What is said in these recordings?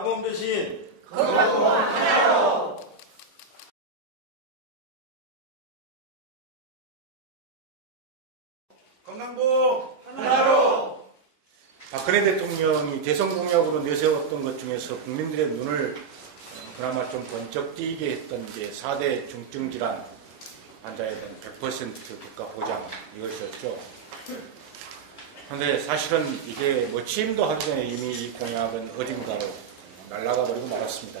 사보험 대신 건강보험 하나로. 건강보험 하나로. 박근혜 대통령이 대선 공약으로 내세웠던 것 중에서 국민들의 눈을 그나마 좀 번쩍 띄게 했던 게 4대 중증질환 환자에 대한 100% 국가 보장 이것이었죠. 그런데 사실은 이게 뭐 취임도 하기 전에 이미 이 공약은 어딘가로 날아가 버리고 말았습니다.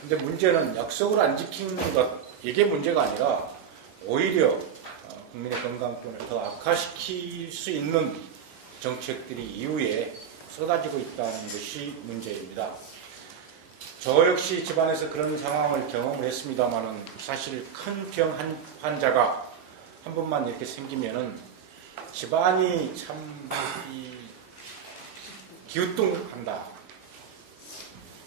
근데 문제는 약속을 안 지키는 것, 이게 문제가 아니라 오히려 국민의 건강권을 더 악화시킬 수 있는 정책들이 이후에 쏟아지고 있다는 것이 문제입니다. 저 역시 집안에서 그런 상황을 경험을 했습니다만은 사실 큰 병 환자가 한 번만 이렇게 생기면은 집안이 참 기우뚱한다.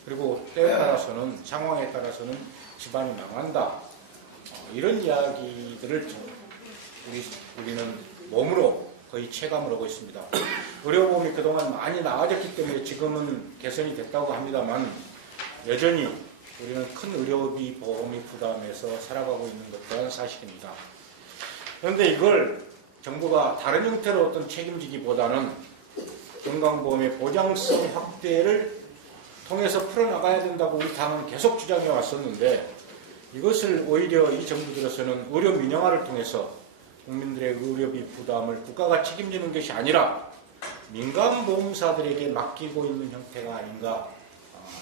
그리고 때에 따라서는 상황에 따라서는 집안이 망한다. 이런 이야기들을 우리는 몸으로 거의 체감을 하고 있습니다. 의료보험이 그동안 많이 나아졌기 때문에 지금은 개선이 됐다고 합니다만 여전히 우리는 큰 의료비 보험이 부담해서 살아가고 있는 것 또한 사실입니다. 그런데 이걸 정부가 다른 형태로 어떤 책임지기보다는 건강보험의 보장성 확대를 통해서 풀어나가야 된다고 우리 당은 계속 주장해 왔었는데 이것을 오히려 이 정부 들어서는 의료 민영화를 통해서 국민들의 의료비 부담을 국가가 책임지는 것이 아니라 민간보험사들에게 맡기고 있는 형태가 아닌가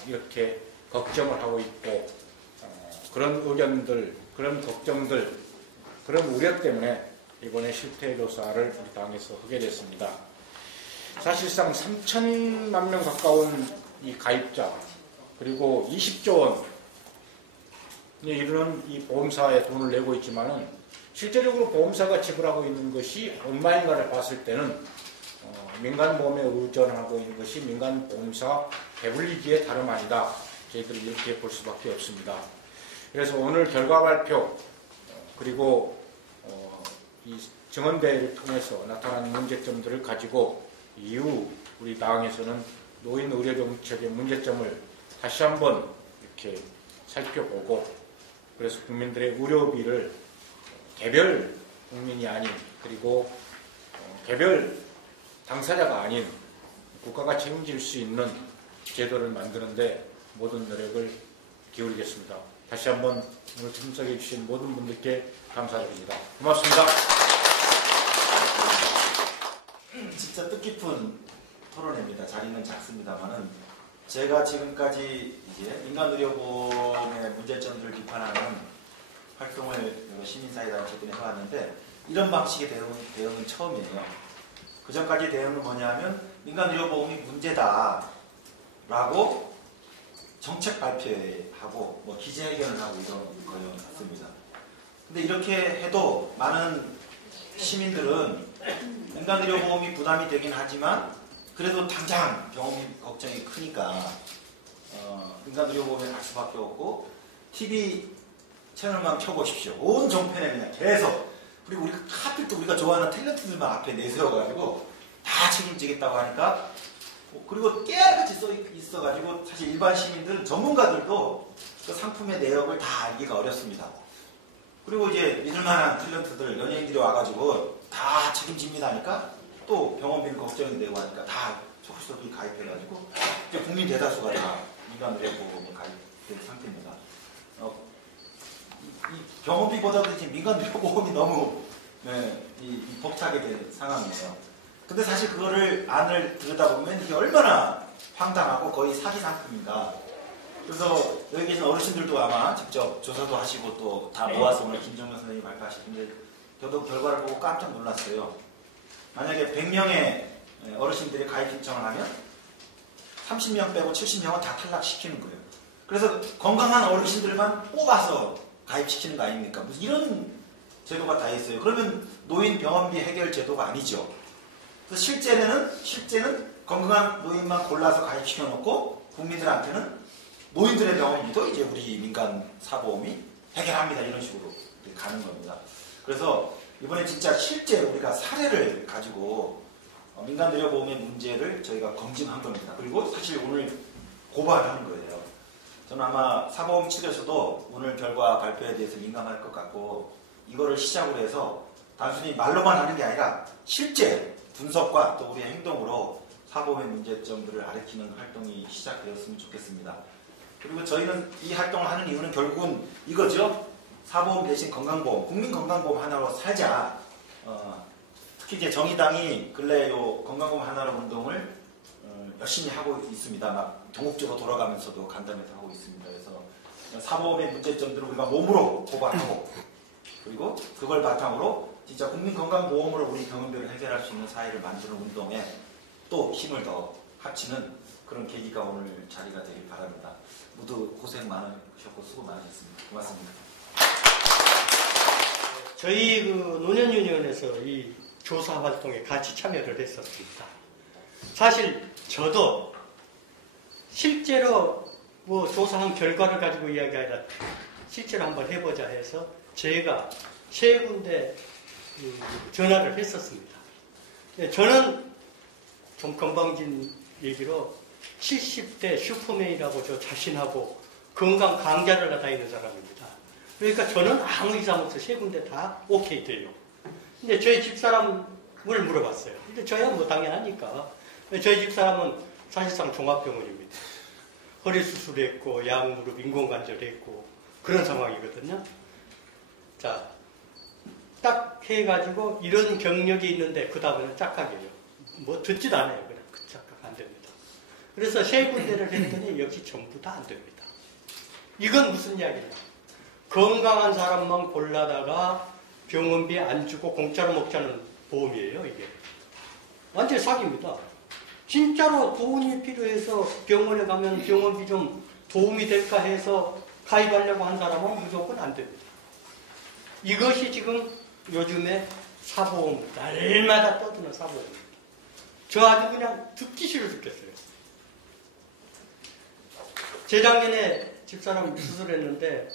이렇게 걱정을 하고 있고 그런 의견들, 그런 걱정들, 그런 우려 때문에 이번에 실태조사를 우리 당에서 하게 됐습니다. 사실상 3천만 명 가까운 이 가입자 그리고 20조 원에 이르는 이 보험사에 돈을 내고 있지만은 실제적으로 보험사가 지불하고 있는 것이 얼마인가를 봤을 때는 민간보험에 의존하고 있는 것이 민간보험사 배불리기에 다름 아니다. 저희들이 이렇게 볼 수밖에 없습니다. 그래서 오늘 결과 발표 그리고 이 증언대회를 통해서 나타난 문제점들을 가지고 이후 우리 당에서는 노인 의료 정책의 문제점을 다시 한번 이렇게 살펴보고 그래서 국민들의 의료비를 개별 국민이 아닌 그리고 개별 당사자가 아닌 국가가 책임질 수 있는 제도를 만드는데 모든 노력을 기울이겠습니다. 다시 한번 오늘 참석해 주신 모든 분들께 감사드립니다. 고맙습니다. 진짜 뜻깊은 토론회입니다. 자리는 작습니다만은 제가 지금까지 이제 민간의료보험의 문제점들을 비판하는 활동을 시민사회단체 때문에 해왔는데 이런 방식의 대응은 처음이에요. 그 전까지 대응은 뭐냐면 민간의료보험이 문제다라고 정책 발표하고 뭐 기자회견을 하고 이런 거였습니다. 근데 이렇게 해도 많은 시민들은 민간의료보험이 부담이 되긴 하지만 그래도 당장 병원비 걱정이 크니까 민간의료보험에 갈 수밖에 없고 TV 채널만 켜보십시오. 온 종편에 그냥 계속 그리고 하필 또 우리가 좋아하는 탤런트들만 앞에 내세워가지고 다 책임지겠다고 하니까 그리고 깨알같이 써 있어가지고 사실 일반 시민들 전문가들도 그 상품의 내역을 다 알기가 어렵습니다. 그리고 이제 믿을만한 탤런트들 연예인들이 와가지고 다 책임집니다 하니까 또 병원비는 걱정이 되고 하니까 다 소속이 가입해가지고 이제 국민 대다수가 다 민간의료보험에 가입된 상태입니다. 이 병원비보다도 지금 민간의료보험이 너무 벅차게 된 상황이에요. 근데 사실 그거를 안을 들여다보면 이게 얼마나 황당하고 거의 사기 상품인가. 그래서 여기 계신 어르신들도 아마 직접 조사도 하시고 또 다 모아서 오늘 김정면 선생님이 발표하시는데 저도 결과를 보고 깜짝 놀랐어요. 만약에 100명의 어르신들이 가입 신청을 하면 30명 빼고 70명은 다 탈락시키는 거예요. 그래서 건강한 어르신들만 뽑아서 가입시키는 거 아닙니까? 무슨 이런 제도가 다 있어요. 그러면 노인 병원비 해결 제도가 아니죠. 그래서 실제는 건강한 노인만 골라서 가입시켜놓고 국민들한테는 노인들의 병원비도 이제 우리 민간 사보험이 해결합니다. 이런 식으로 가는 겁니다. 그래서 이번에 진짜 실제 우리가 사례를 가지고 민간의료보험의 문제를 저희가 검증한 겁니다. 그리고 사실 오늘 고발하는 거예요. 저는 아마 사보험 측에서도 오늘 결과 발표에 대해서 민감할 것 같고 이거를 시작으로 해서 단순히 말로만 하는 게 아니라 실제 분석과 또 우리의 행동으로 사보험의 문제점들을 가리키는 활동이 시작되었으면 좋겠습니다. 그리고 저희는 이 활동을 하는 이유는 결국은 이거죠. 사보험 대신 건강보험, 국민건강보험 하나로 살자. 특히 이제 정의당이 근래 요 건강보험 하나로 운동을 열심히 하고 있습니다. 막 전국적으로 돌아가면서도 간담회도 하고 있습니다. 그래서 사보험의 문제점들을 우리가 몸으로 고발하고 그리고 그걸 바탕으로 진짜 국민건강보험으로 우리 경험들을 해결할 수 있는 사회를 만드는 운동에 또 힘을 더 합치는 그런 계기가 오늘 자리가 되길 바랍니다. 모두 고생 많으셨고 수고 많으셨습니다. 고맙습니다. 저희 그 노년유니언에서 이 조사 활동에 같이 참여를 했었습니다. 사실 저도 실제로 뭐 조사한 결과를 가지고 이야기하다 실제로 한번 해보자 해서 제가 세 군데 전화를 했었습니다. 저는 좀 건방진 얘기로 70대 슈퍼맨이라고 저 자신하고 건강 강좌를 하다 있는 사람입니다. 그러니까 저는 아무 이상 없어 세 군데 다 오케이 돼요. 근데 저희 집사람을 물어봤어요. 근데 저야 뭐 당연하니까. 저희 집사람은 사실상 종합병원입니다. 허리 수술했고 양무릎 인공관절했고 그런 상황이거든요. 자, 딱 해가지고 이런 경력이 있는데 그 다음에는 짝하게요. 뭐 듣지도 않아요. 그냥 그 짝각 안 됩니다. 그래서 세 군데를 했더니 역시 전부 다 안 됩니다. 이건 무슨 이야기냐? 건강한 사람만 골라다가 병원비 안 주고 공짜로 먹자는 보험이에요, 이게. 완전 사기입니다. 진짜로 돈이 필요해서 병원에 가면 병원비 좀 도움이 될까 해서 가입하려고 한 사람은 무조건 안 됩니다. 이것이 지금 요즘에 사보험, 날마다 떠드는 사보험입니다. 저 아주 그냥 듣기 싫어 죽겠어요. 재작년에 집사람 수술했는데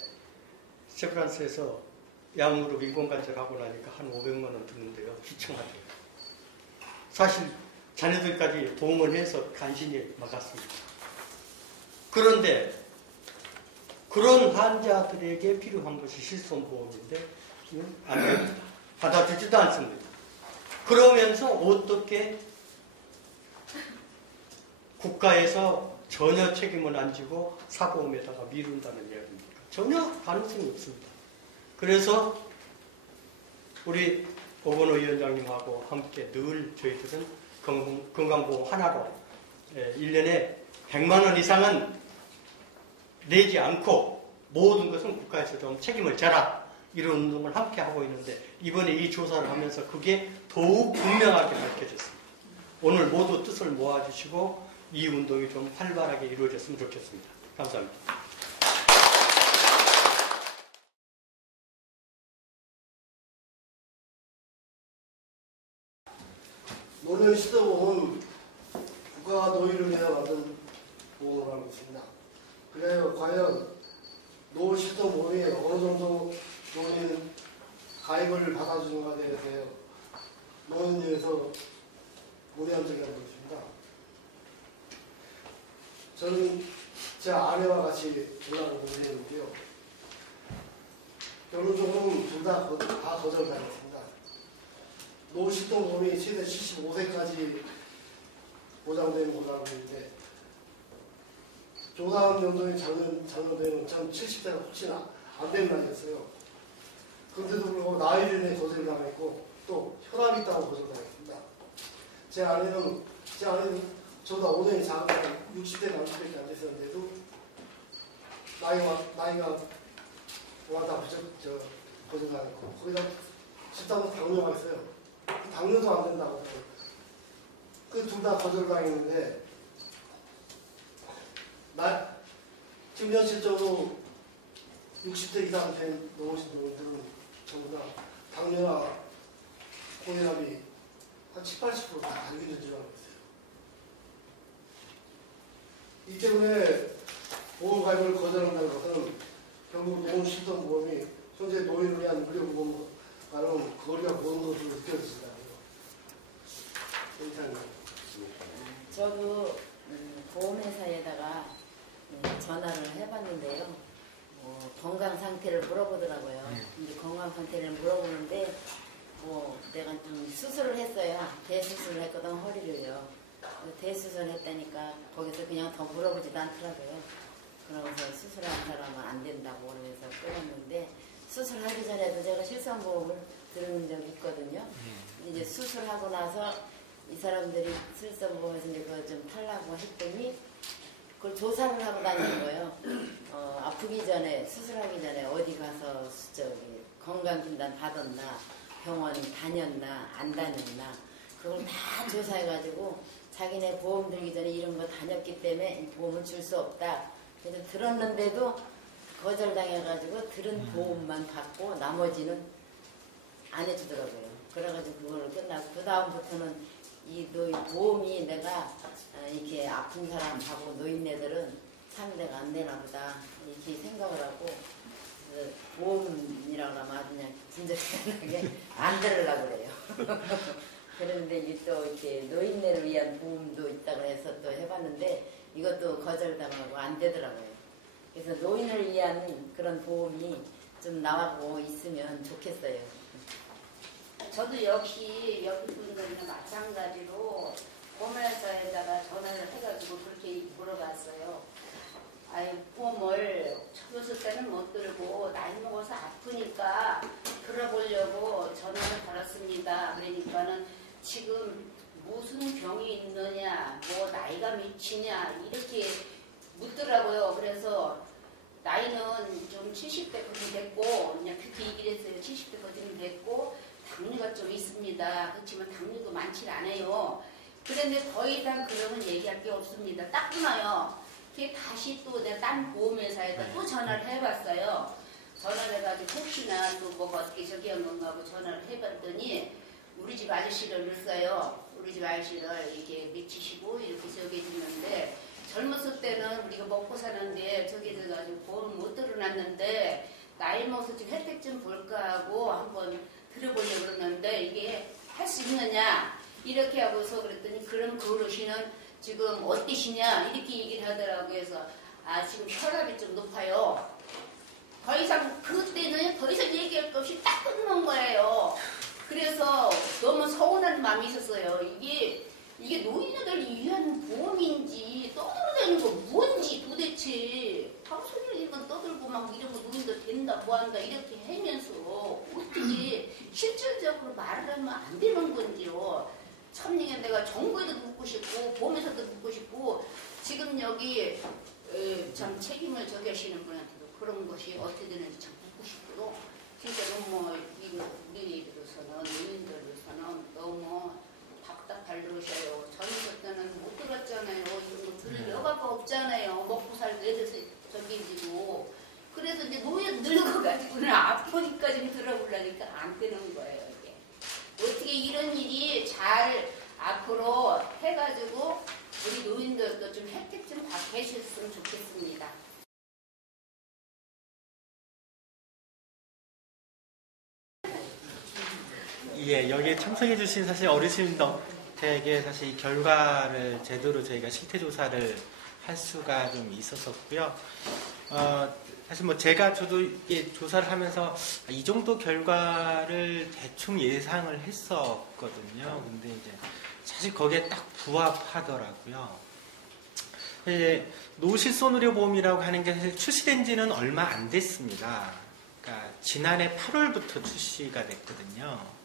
세브란스에서 양무릎 인공관절 하고 나니까 한 500만 원 드는데요. 휘청하대요. 사실 자녀들까지 보험을 해서 간신히 막았습니다. 그런데 그런 환자들에게 필요한 것이 실손보험인데 이건 안 됩니다. 받아주지도 않습니다. 그러면서 어떻게 국가에서 전혀 책임을 안 지고 사보험에다가 미룬다는 이야기입니까? 전혀 가능성이 없습니다. 그래서 우리 오건호 위원장님하고 함께 늘 저희들은 건강보험 하나로 1년에 100만 원 이상은 내지 않고 모든 것은 국가에서 좀 책임을 져라. 이런 운동을 함께 하고 있는데 이번에 이 조사를 하면서 그게 더욱 분명하게 밝혀졌습니다. 오늘 모두 뜻을 모아주시고 이 운동이 좀 활발하게 이루어졌으면 좋겠습니다. 감사합니다. 노년 시도보험은 국가가 노인을 위해 만든 보험을 하고 있습니다. 그래요, 과연 노 시도보험이 어느 정도 노인 가입을 받아주는가에 대해서 노인위에서 문의한 적이 한 번 있습니다. 저는 제 아내와 같이 전화를 문의했는데요. 결론적으로는 둘 다 거절당했습니다. 노시도보험이 최대 75세까지 보장되는 걸로 알고 있는데 조사한 연도에 작년도에는 전 70세가 혹시나 안 된 나이였어요. 그런데도 불구하고 나이를 거절당했고 또 혈압이 있다고 거절당했습니다. 제 아내는 저보다 5년이 작은 60대 남자밖에 안 됐었는데도 나이가 워낙 거절당했고 거기다 집사도 당뇨가 있어요. 당뇨도 안 된다고. 그 둘 다 거절당했는데 지금 현실적으로 60대 이상 된 넘으신 분들은 전부 다 당뇨나 고혈압이 한 70~80% 다 알기는 줄 알고 있어요. 이 때문에 보험 가입을 거절한다는 것은 결국 노인실손보험이 현재 노인을 위한 의료보험과는 거리가 먼 것으로 느껴집니다. 저도 보험회사에다가 해봤는데요. 건강 상태를 물어보더라고요. 근데 건강 상태를 물어보는데 내가 좀 수술을 했어요. 대수술을 했거든, 허리를요. 대수술을 했다니까 거기서 그냥 더 물어보지도 않더라고요. 그러면서 수술한 사람은 안 된다고 그러면서 끊었는데, 수술하기 전에도 제가 실손보험을 들은 적이 있거든요. 이제 수술하고 나서 이 사람들이 실손보험에서 이제 그거 좀 탈라고 했더니 그걸 조사를 하고 다니는 거예요. 아프기 전에, 수술하기 전에 어디 가서 건강진단 받았나, 병원 다녔나, 안 다녔나, 그걸 다 조사해가지고 자기네 보험 들기 전에 이런 거 다녔기 때문에 이 보험은 줄 수 없다. 그래서 들었는데도 거절당해가지고 들은 보험만 받고 나머지는 안 해주더라고요. 그래가지고 그걸로 끝나고 그 다음부터는 이 보험이 내가 이렇게 아픈 사람하고 노인네들은 상대가 안 되나 보다 이렇게 생각을 하고 보험이라고 하면 아주 그냥 진절하게 안 들으려고 그래요. 그런데 이게 또 이렇게 노인네를 위한 보험도 있다고 해서 또 해봤는데 이것도 거절당하고 안 되더라고요. 그래서 노인을 위한 그런 보험이 좀 나오고 있으면 좋겠어요. 저도 역시 여기 분들이랑 마찬가지로 보험회사에다가 전화를 해가지고 그렇게 물어봤어요. 보험을 젊었을 때는 못 들고 나이 먹어서 아프니까 들어보려고 전화를 걸었습니다. 그러니까는 지금 무슨 병이 있느냐, 나이가 몇이냐 이렇게 묻더라고요. 그래서 나이는 좀 70대까지 됐고 그냥 그렇게 얘기를 했어요. 70대까지는 됐고 당뇨가 좀 있습니다. 그렇지만 당뇨도 많지 않아요. 그런데 더 이상 그러면 얘기할 게 없습니다. 딱 끊어요. 그게 다시 또 내가 딴 보험회사에다 또 전화를 해봤어요. 전화를 해가지고 혹시나 또 뭐가 어떻게 저기 한 건가 하고 전화를 해봤더니 우리 집 아저씨를 넣었어요. 우리 집 아저씨를 이렇게 미치시고 이렇게 저기 해주는데 젊었을 때는 우리가 먹고 사는데 저기 해가지고 보험 못 들어놨는데 나이 먹어서 좀 혜택 좀 볼까 하고 한번 들어보려고 그러는데 이게 할 수 있느냐 이렇게 하고서 그랬더니 그럼 그 어르신은 지금 어떠시냐 이렇게 얘기를 하더라고요. 그래서 지금 혈압이 좀 높아요. 더 이상 그때는 더 이상 얘기할 것 없이 딱 끊는 거예요. 그래서 너무 서운한 마음이 있었어요. 이게 노인들 위한 보험인지 떠들어대는 거 뭔지 도대체 방송에 이런 거 떠들고 막 이런 거 노인들 된다 뭐한다 이렇게 하면서 어떻게 실질적으로 말을 하면 안 되는 건지요. 참 이게 내가 정부에도 묻고 싶고 보험회사도 묻고 싶고 지금 여기 참 책임을 저기 하시는 분한테도 그런 것이 어떻게 되는지 참 묻고 싶고요. 진짜로 이거 우리들로서는 노인들로서는 너무 답답할 노릇이에요. 젊었을 때는 못 들었잖아요. 이런 거 들을 여가가 없잖아요. 먹고 살고 애들 저기 지고 그래서 이제 늙어가지고는 아프니까 좀 들어보려니까 안 되는 거예요. 이게 어떻게 이런 일이 잘 앞으로 해가지고 우리 노인들도 좀 혜택 좀 받게 해주셨으면 좋겠습니다. 예, 여기에 참석해주신 사실 어르신들에게 사실 이 결과를 제대로 저희가 실태조사를 할 수가 좀 있었었고요. 사실 저도 이게 조사를 하면서 이 정도 결과를 대충 예상을 했었거든요. 근데 이제 사실 거기에 딱 부합하더라고요. 노실손의료보험이라고 하는 게 사실 출시된 지는 얼마 안 됐습니다. 그러니까 지난해 8월부터 출시가 됐거든요.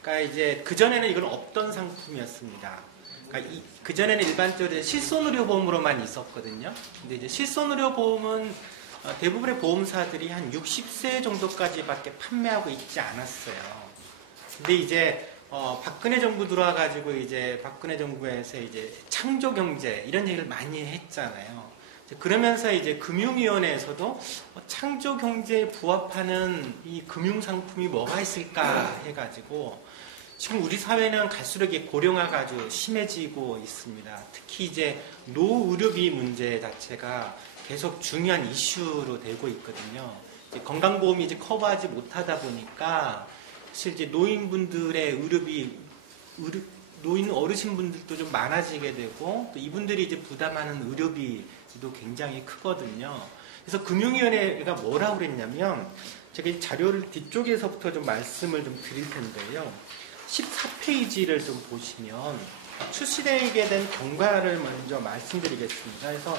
그러니까 이제 그전에는 이건 없던 상품이었습니다. 그러니까 그전에는 일반적으로 실손의료보험으로만 있었거든요. 근데 이제 실손의료보험은 대부분의 보험사들이 한 60세 정도까지밖에 판매하고 있지 않았어요. 근데 이제 박근혜 정부 들어와가지고 이제 박근혜 정부에서 이제 창조경제 이런 얘기를 많이 했잖아요. 그러면서 이제 금융위원회에서도 창조경제에 부합하는 이 금융상품이 뭐가 있을까 해가지고 지금 우리 사회는 갈수록 고령화가 아주 심해지고 있습니다. 특히 이제 노의료비 문제 자체가 계속 중요한 이슈로 되고 있거든요. 이제 건강보험이 이제 커버하지 못하다 보니까 사실 이제 노인분들의 의료비, 노인 어르신분들도 좀 많아지게 되고 또 이분들이 이제 부담하는 의료비도 굉장히 크거든요. 그래서 금융위원회가 뭐라고 그랬냐면 제가 이 자료를 뒤쪽에서부터 좀 말씀을 좀 드릴 텐데요. 14페이지를 좀 보시면 출시되게 된 경과를 먼저 말씀드리겠습니다. 그래서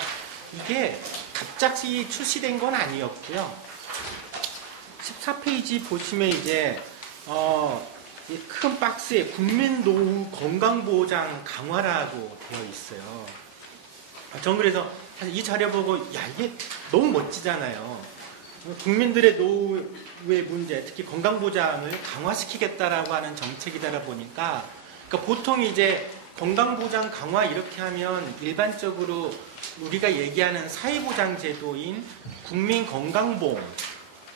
이게 갑자기 출시된 건 아니었고요. 14페이지 보시면 이제 이 큰 박스에 국민 노후 건강보장 강화라고 되어 있어요. 전 그래서 사실 이 자료 보고 야 이게 너무 멋지잖아요. 국민들의 노후의 문제, 특히 건강보장을 강화시키겠다라고 하는 정책이다 보니까 그러니까 보통 이제 건강보장 강화 이렇게 하면 일반적으로 우리가 얘기하는 사회보장제도인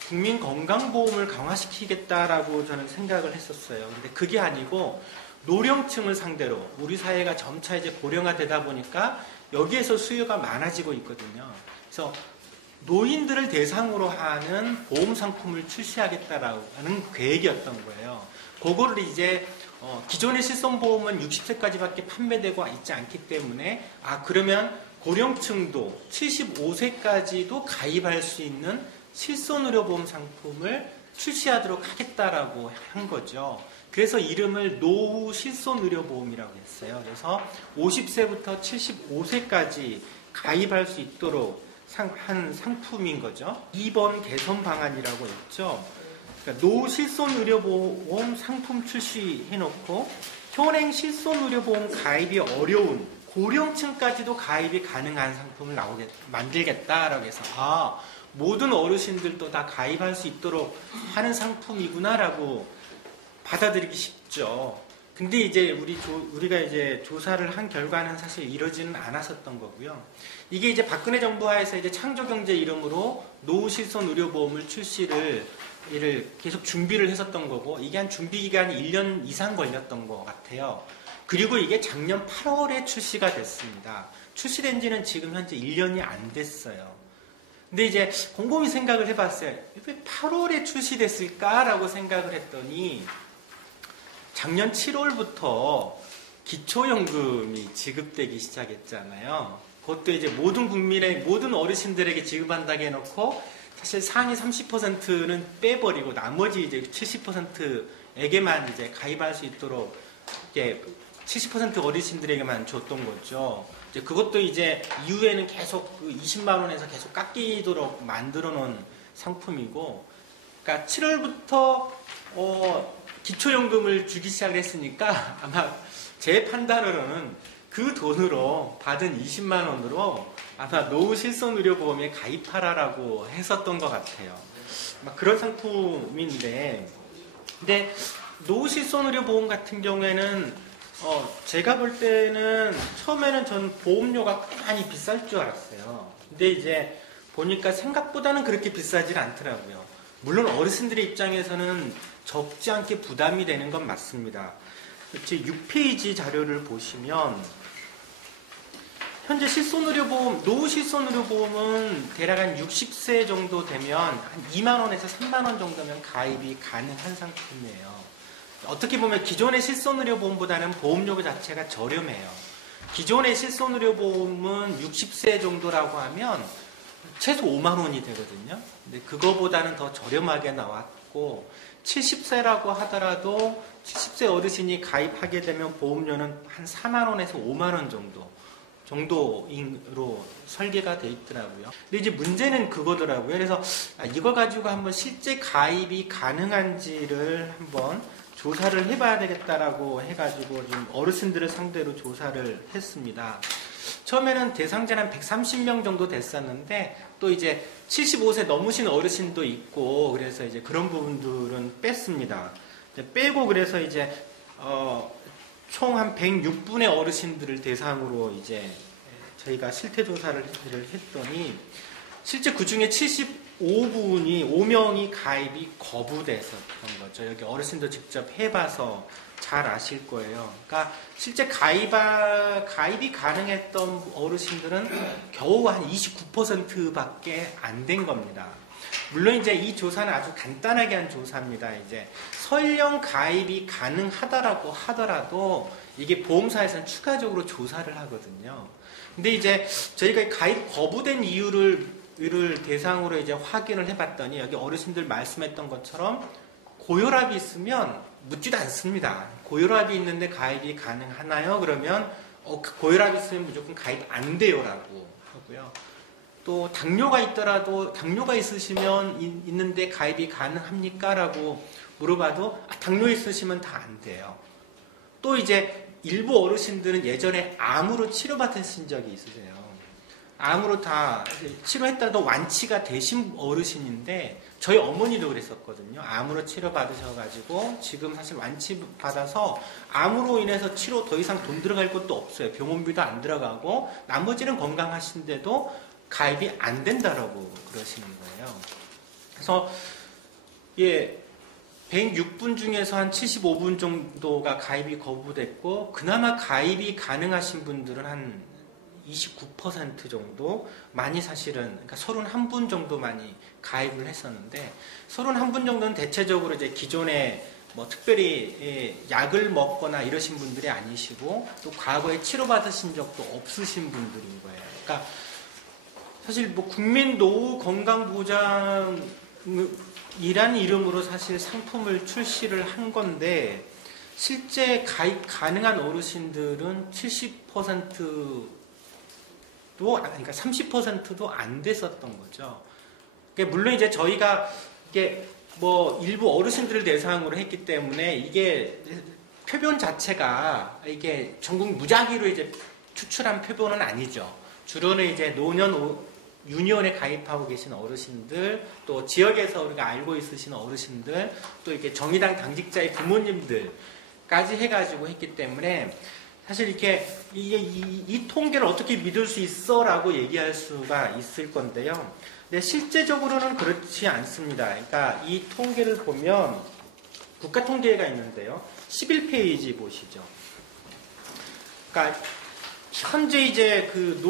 국민건강보험을 강화시키겠다라고 저는 생각을 했었어요. 근데 그게 아니고 노령층을 상대로 우리 사회가 점차 이제 고령화되다 보니까 여기에서 수요가 많아지고 있거든요. 그래서 노인들을 대상으로 하는 보험 상품을 출시하겠다라는 계획이었던 거예요. 그거를 이제 기존의 실손보험은 60세까지밖에 판매되고 있지 않기 때문에 그러면 고령층도 75세까지도 가입할 수 있는 실손의료보험 상품을 출시하도록 하겠다라고 한 거죠. 그래서 이름을 노후 실손의료보험이라고 했어요. 그래서 50세부터 75세까지 가입할 수 있도록 한 상품인 거죠. 2번 개선 방안이라고 했죠. 그러니까 노후 실손의료보험 상품 출시해놓고 현행 실손의료보험 가입이 어려운 고령층까지도 가입이 가능한 상품을 만들겠다라고 해서 모든 어르신들도 다 가입할 수 있도록 하는 상품이구나라고 받아들이기 쉽죠. 근데 이제 우리가 이제 조사를 한 결과는 사실 이러지는 않았었던 거고요. 이게 이제 박근혜 정부 하에서 이제 창조경제 이름으로 노후 실손 의료보험을 출시를 계속 준비를 했었던 거고, 이게 한 준비 기간이 1년 이상 걸렸던 것 같아요. 그리고 이게 작년 8월에 출시가 됐습니다. 출시된 지는 지금 현재 1년이 안 됐어요. 근데 이제 곰곰이 생각을 해봤어요. 왜 8월에 출시됐을까라고 생각을 했더니 작년 7월부터 기초연금이 지급되기 시작했잖아요. 그것도 이제 모든 어르신들에게 지급한다고 해놓고 사실 상위 30%는 빼버리고 나머지 이제 70%에게만 이제 가입할 수 있도록 이게 70% 어르신들에게만 줬던 거죠. 이제 그것도 이제 이후에는 계속 20만 원에서 계속 깎이도록 만들어 놓은 상품이고, 그러니까 7월부터 기초연금을 주기 시작을 했으니까 아마 제 판단으로는 그 돈으로 받은 20만 원으로 아마 노후 실손의료보험에 가입하라라고 했었던 것 같아요. 막 그런 상품인데, 근데 노후 실손의료보험 같은 경우에는 제가 볼 때는 처음에는 전 보험료가 많이 비쌀 줄 알았어요. 근데 이제 보니까 생각보다는 그렇게 비싸질 않더라고요. 물론 어르신들의 입장에서는 적지 않게 부담이 되는 건 맞습니다. 제 6페이지 자료를 보시면 현재 실손의료보험, 노후 실손의료보험은 대략 한 60세 정도 되면 한 2만 원에서 3만 원 정도면 가입이 가능한 상품이에요. 어떻게 보면 기존의 실손의료보험보다는 보험료 자체가 저렴해요. 기존의 실손의료보험은 60세 정도라고 하면 최소 5만 원이 되거든요. 근데 그거보다는 더 저렴하게 나왔고, 70세라고 하더라도 70세 어르신이 가입하게 되면 보험료는 한 4만 원에서 5만 원 정도로 설계가 돼 있더라고요. 근데 이제 문제는 그거더라고요. 그래서 이거 가지고 한번 실제 가입이 가능한지를 한번 조사를 해봐야 되겠다라고 해가지고 좀 어르신들을 상대로 조사를 했습니다. 처음에는 대상자는 130명 정도 됐었는데 또 이제 75세 넘으신 어르신도 있고 그래서 이제 그런 부분들은 뺐습니다. 빼고 그래서 이제 총 한 106분의 어르신들을 대상으로 이제 저희가 실태 조사를 했더니 실제 그 중에 5명이 가입이 거부됐었던 거죠. 여기 어르신도 직접 해봐서 잘 아실 거예요. 그러니까 실제 가입이 가능했던 어르신들은 겨우 한 29%밖에 안 된 겁니다. 물론 이제 이 조사는 아주 간단하게 한 조사입니다. 이제 설령 가입이 가능하다라고 하더라도 이게 보험사에서는 추가적으로 조사를 하거든요. 근데 이제 저희가 가입 거부된 이유를 대상으로 이제 확인을 해봤더니 여기 어르신들 말씀했던 것처럼 고혈압이 있으면 묻지도 않습니다. 고혈압이 있는데 가입이 가능하나요? 그러면 고혈압이 있으면 무조건 가입 안 돼요라고 하고요. 또 당뇨가 있더라도 당뇨가 있는데 가입이 가능합니까? 라고 물어봐도 당뇨 있으시면 다 안 돼요. 또 이제 일부 어르신들은 예전에 암으로 치료받으신 적이 있으세요. 암으로 다 치료했다도 완치가 되신 어르신인데 저희 어머니도 그랬었거든요. 암으로 치료받으셔가지고 지금 사실 완치받아서 암으로 인해서 치료 더 이상 돈 들어갈 것도 없어요. 병원비도 안 들어가고 나머지는 건강하신데도 가입이 안 된다라고 그러시는 거예요. 그래서 106분 중에서 한 75분 정도가 가입이 거부됐고 그나마 가입이 가능하신 분들은 한 29% 정도 많이 사실은 그러니까 31분 정도 많이 가입을 했었는데 31분 정도는 대체적으로 이제 기존에 뭐 특별히 약을 먹거나 이러신 분들이 아니시고 또 과거에 치료받으신 적도 없으신 분들인 거예요. 그러니까 사실 뭐 국민 노후 건강보장이란 이름으로 사실 상품을 출시를 한 건데 실제 가입 가능한 어르신들은 70%도 그러니까 30%도 안 됐었던 거죠. 그러니까 물론 이제 저희가 이게 뭐 일부 어르신들을 대상으로 했기 때문에 이게 표본 자체가 이게 전국 무작위로 이제 추출한 표본은 아니죠. 주로는 이제 노년 유니온에 가입하고 계신 어르신들, 또 지역에서 우리가 알고 있으신 어르신들, 또 이렇게 정의당 당직자의 부모님들까지 해가지고 했기 때문에 사실 이렇게 이 통계를 어떻게 믿을 수 있어라고 얘기할 수가 있을 건데요. 근데 실제적으로는 그렇지 않습니다. 그러니까 이 통계를 보면 국가 통계가 있는데요. 11페이지 보시죠. 그러니까 현재 이제 그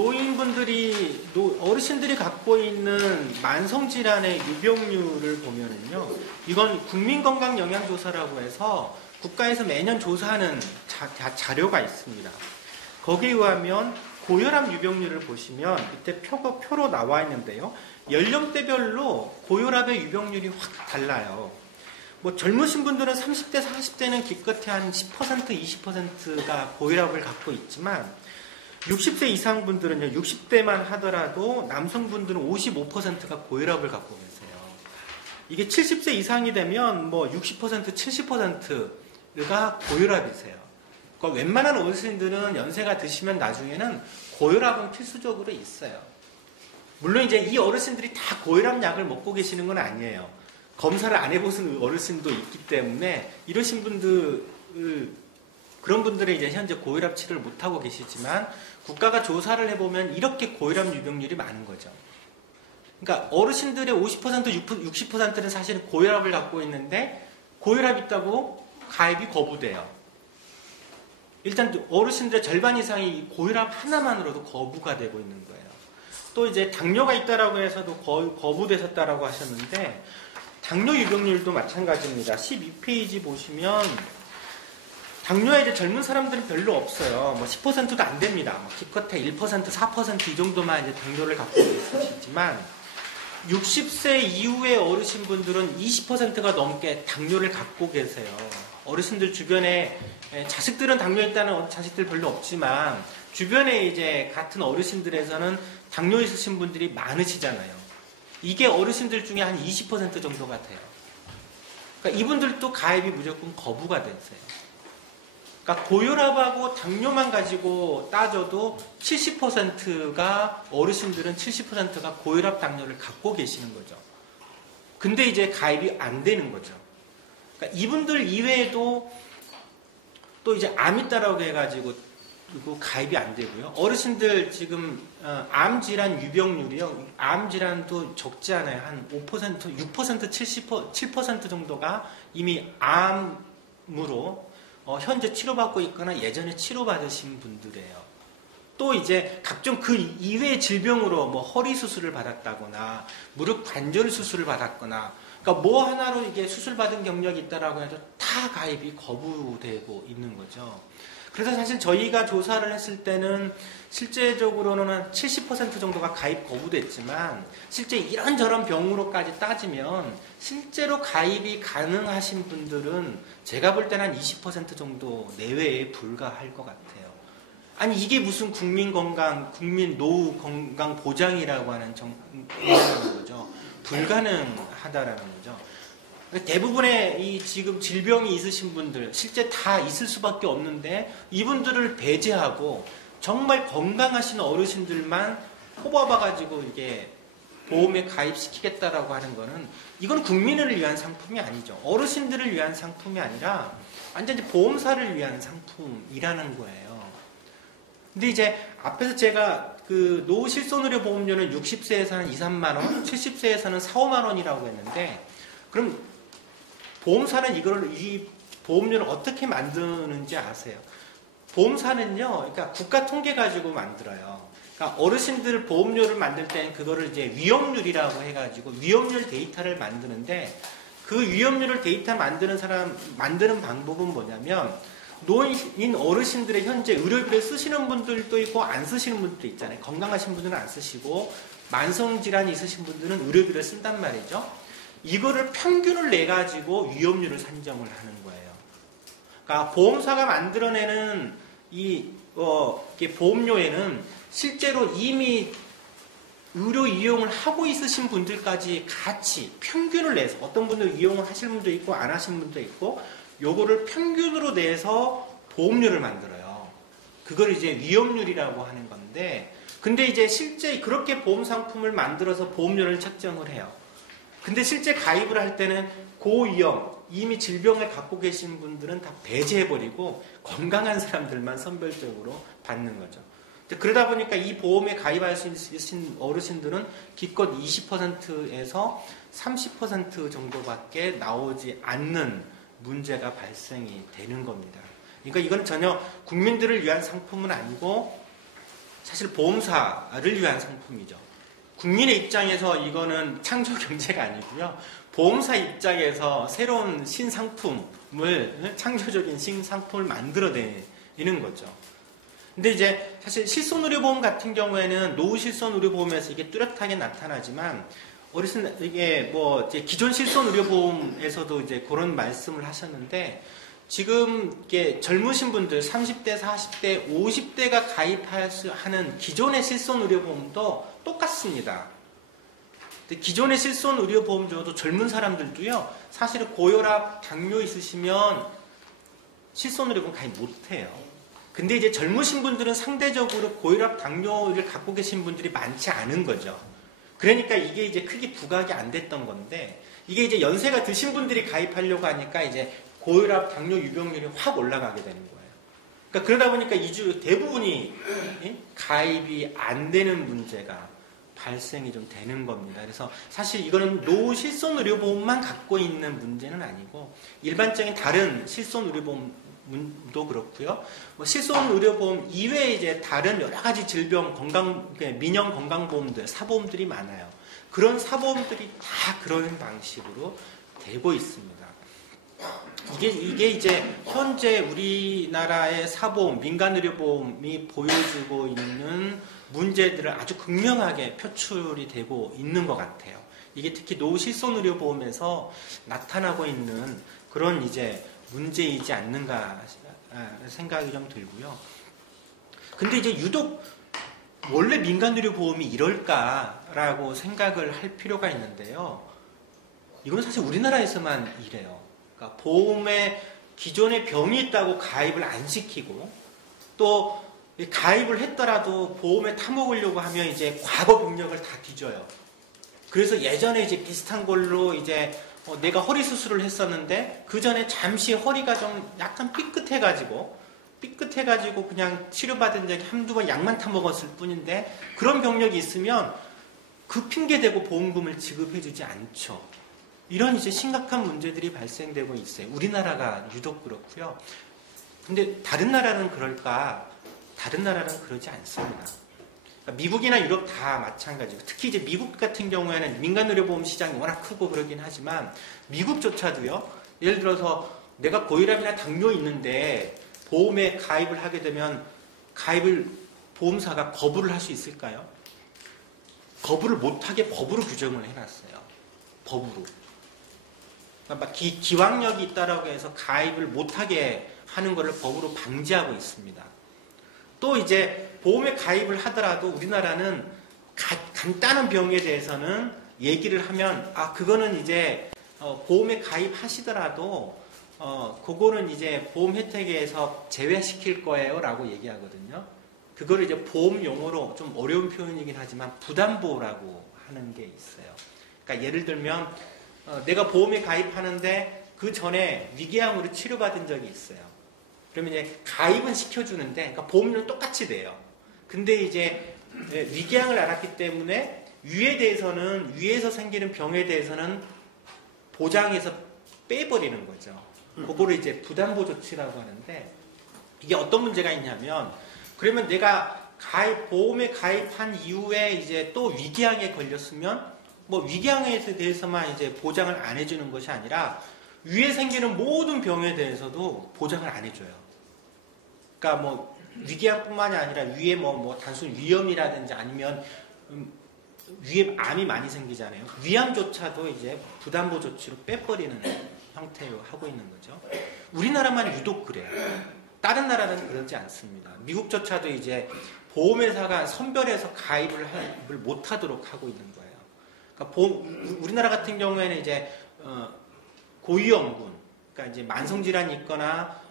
어르신들이 갖고 있는 만성질환의 유병률을 보면은요, 이건 국민건강영양조사라고 해서 국가에서 매년 조사하는 자료가 있습니다. 거기에 의하면 고혈압 유병률을 보시면 밑에 표로 나와 있는데요. 연령대별로 고혈압의 유병률이 확 달라요. 뭐 젊으신 분들은 30대, 40대는 기껏해 한 10%, 20%가 고혈압을 갖고 있지만 60세 이상 분들은요, 60대만 하더라도 남성분들은 55%가 고혈압을 갖고 계세요. 이게 70세 이상이 되면 뭐 60%, 70%가 고혈압이세요. 그러니까 웬만한 어르신들은 연세가 드시면 나중에는 고혈압은 필수적으로 있어요. 물론 이제 이 어르신들이 다 고혈압 약을 먹고 계시는 건 아니에요. 검사를 안 해보신 어르신도 있기 때문에 이러신 그런 분들은 이제 현재 고혈압 치료를 못하고 계시지만 국가가 조사를 해보면 이렇게 고혈압 유병률이 많은 거죠. 그러니까 어르신들의 50%, 60%는 사실은 고혈압을 갖고 있는데 고혈압 있다고 가입이 거부돼요. 일단 어르신들의 절반 이상이 고혈압 하나만으로도 거부가 되고 있는 거예요. 또 이제 당뇨가 있다라고 해서도 거부되셨다라고 하셨는데 당뇨 유병률도 마찬가지입니다. 12페이지 보시면 당뇨에 이제 젊은 사람들은 별로 없어요. 뭐 10%도 안 됩니다. 뭐 기껏해 1%, 4% 이 정도만 이제 당뇨를 갖고 있으시지만 60세 이후의 어르신분들은 20%가 넘게 당뇨를 갖고 계세요. 어르신들 주변에 자식들은 당뇨 있다는 자식들 별로 없지만 주변에 이제 같은 어르신들에서는 당뇨 있으신 분들이 많으시잖아요. 이게 어르신들 중에 한 20% 정도 같아요. 그러니까 이분들도 가입이 무조건 거부가 되세요. 그러니까 고혈압하고 당뇨만 가지고 따져도 70%가 어르신들은 70%가 고혈압 당뇨를 갖고 계시는 거죠. 근데 이제 가입이 안 되는 거죠. 그러니까 이분들 이외에도 또 이제 암 있다라고 해가지고 그리고 가입이 안 되고요. 어르신들 지금 암 질환 유병률이요. 암 질환도 적지 않아요. 한 5%, 6%, 7% 정도가 이미 암으로 현재 치료받고 있거나 예전에 치료받으신 분들이에요. 또 이제 각종 그 이외의 질병으로 뭐 허리 수술을 받았다거나 무릎 관절 수술을 받았거나 그러니까 뭐 하나로 이게 수술 받은 경력이 있다라고 해도 다 다 가입이 거부되고 있는 거죠. 그래서 사실 저희가 조사를 했을 때는 실제적으로는 한 70% 정도가 가입 거부됐지만 실제 이런저런 병으로까지 따지면 실제로 가입이 가능하신 분들은 제가 볼 때는 한 20% 정도 내외에 불과할 것 같아요. 아니 이게 무슨 국민 건강, 국민 노후 건강 보장이라고 하는 거죠. 불가능하다라는 거죠. 대부분의 이 지금 질병이 있으신 분들 실제 다 있을 수밖에 없는데 이분들을 배제하고 정말 건강하신 어르신들만 뽑아봐가지고 이게 보험에 가입시키겠다라고 하는 거는 이건 국민을 위한 상품이 아니죠. 어르신들을 위한 상품이 아니라 완전히 보험사를 위한 상품이라는 거예요. 근데 이제 앞에서 제가 그 노후 실손의료 보험료는 60세에서는 2, 3만 원, 70세에서는 4, 5만 원이라고 했는데 그럼 보험사는 이 보험료를 어떻게 만드는지 아세요? 보험사는요, 그러니까 국가 통계 가지고 만들어요. 그러니까 어르신들 보험료를 만들 때는 그거를 이제 위험률이라고 해가지고 위험률 데이터를 만드는데 그 위험률을 데이터 만드는 방법은 뭐냐면 노인 어르신들의 현재 의료비를 쓰시는 분들도 있고 안 쓰시는 분들도 있잖아요. 건강하신 분들은 안 쓰시고 만성질환이 있으신 분들은 의료비를 쓴단 말이죠. 이거를 평균을 내가지고 위험률을 산정을 하는 거예요. 그러니까 보험사가 만들어내는 이게 보험료에는 실제로 이미 의료 이용을 하고 있으신 분들까지 같이 평균을 내서 어떤 분들 이용을 하실 분도 있고 안 하신 분도 있고 요거를 평균으로 내서 보험료를 만들어요. 그걸 이제 위험률이라고 하는 건데 근데 이제 실제 그렇게 보험 상품을 만들어서 보험료를 책정을 해요. 근데 실제 가입을 할 때는 고위험, 이미 질병을 갖고 계신 분들은 다 배제해버리고 건강한 사람들만 선별적으로 받는 거죠. 그러다 보니까 이 보험에 가입할 수 있으신 어르신들은 기껏 20%에서 30% 정도밖에 나오지 않는 문제가 발생이 되는 겁니다. 그러니까 이건 전혀 국민들을 위한 상품은 아니고 사실 보험사를 위한 상품이죠. 국민의 입장에서 이거는 창조 경제가 아니고요. 보험사 입장에서 새로운 신상품을, 창조적인 신상품을 만들어내는 거죠. 근데 이제 사실 실손의료보험 같은 경우에는 노후 실손의료보험에서 이게 뚜렷하게 나타나지만 어르신, 이게 뭐 이제 기존 실손의료보험에서도 이제 그런 말씀을 하셨는데 지금 이게 젊으신 분들 30대, 40대, 50대가 가입하는 기존의 실손의료보험도 똑같습니다. 근데 기존의 실손의료보험료도 젊은 사람들도요, 사실은 고혈압, 당뇨 있으시면 실손의료보험 가입 못해요. 근데 이제 젊으신 분들은 상대적으로 고혈압, 당뇨를 갖고 계신 분들이 많지 않은 거죠. 그러니까 이게 이제 크게 부각이 안 됐던 건데, 이게 이제 연세가 드신 분들이 가입하려고 하니까 이제 고혈압, 당뇨 유병률이 확 올라가게 되는 거예요. 그러니까 그러다 보니까 대부분이 가입이 안 되는 문제가 발생이 좀 되는 겁니다. 그래서 사실 이거는 노후 실손의료보험만 갖고 있는 문제는 아니고 일반적인 다른 실손의료보험도 그렇고요. 뭐 실손의료보험 이외에 이제 다른 여러 가지 질병, 민영 건강보험들, 사보험들이 많아요. 그런 사보험들이 다 그런 방식으로 되고 있습니다. 이게 이제 현재 우리나라의 사보험, 민간의료보험이 보여주고 있는 문제들을 아주 극명하게 표출이 되고 있는 것 같아요. 이게 특히 노후 실손의료보험에서 나타나고 있는 그런 이제 문제이지 않는가 생각이 좀 들고요. 근데 이제 유독 원래 민간의료보험이 이럴까라고 생각을 할 필요가 있는데요. 이건 사실 우리나라에서만 이래요. 그러니까 보험에 기존에 병이 있다고 가입을 안 시키고 또 가입을 했더라도 보험에 타먹으려고 하면 이제 과거 병력을 다 뒤져요. 그래서 예전에 이제 비슷한 걸로 이제 내가 허리 수술을 했었는데 그 전에 잠시 허리가 좀 약간 삐끗해가지고 그냥 치료받은 적이 한두 번 약만 타먹었을 뿐인데 그런 병력이 있으면 그 핑계대고 보험금을 지급해주지 않죠. 이런 이제 심각한 문제들이 발생되고 있어요. 우리나라가 유독 그렇고요. 근데 다른 나라는 그럴까? 다른 나라는 그러지 않습니다. 그러니까 미국이나 유럽 다 마찬가지고 특히 이제 미국 같은 경우에는 민간의료보험 시장이 워낙 크고 그러긴 하지만 미국조차도요. 예를 들어서 내가 고혈압이나 당뇨 있는데 보험에 가입을 하게 되면 보험사가 거부를 할 수 있을까요? 거부를 못하게 법으로 규정을 해놨어요. 법으로. 그러니까 기왕력이 있다라고 해서 가입을 못하게 하는 것을 법으로 방지하고 있습니다. 또 이제 보험에 가입을 하더라도 우리나라는 간단한 병에 대해서는 얘기를 하면 그거는 이제 보험에 가입하시더라도 그거는 이제 보험 혜택에서 제외시킬 거예요 라고 얘기하거든요. 그거를 이제 보험 용어로 좀 어려운 표현이긴 하지만 부담보라고 하는 게 있어요. 그러니까 예를 들면 내가 보험에 가입하는데 그 전에 위궤양으로 치료받은 적이 있어요. 그러면 이제 가입은 시켜주는데, 그러니까 보험료는 똑같이 돼요. 근데 이제 위궤양을 앓았기 때문에 위에서 생기는 병에 대해서는 보장해서 빼버리는 거죠. 그거를 이제 부담보 조치라고 하는데, 이게 어떤 문제가 있냐면, 그러면 내가 보험에 가입한 이후에 이제 또 위궤양에 걸렸으면, 위궤양에 대해서만 이제 보장을 안 해주는 것이 아니라, 위에 생기는 모든 병에 대해서도 보장을 안 해줘요. 그러니까 위궤양뿐만이 아니라 위에 단순 위염이라든지 아니면 위에 암이 많이 생기잖아요. 위암조차도 이제 부담보 조치로 빼버리는 형태로 하고 있는 거죠. 우리나라만 유독 그래요. 다른 나라는 그러지 않습니다. 미국조차도 이제 보험회사가 선별해서 가입을 못하도록 하고 있는 거예요. 그러니까 우리나라 같은 경우에는 이제 고위험군, 그러니까 이제 만성질환이 있거나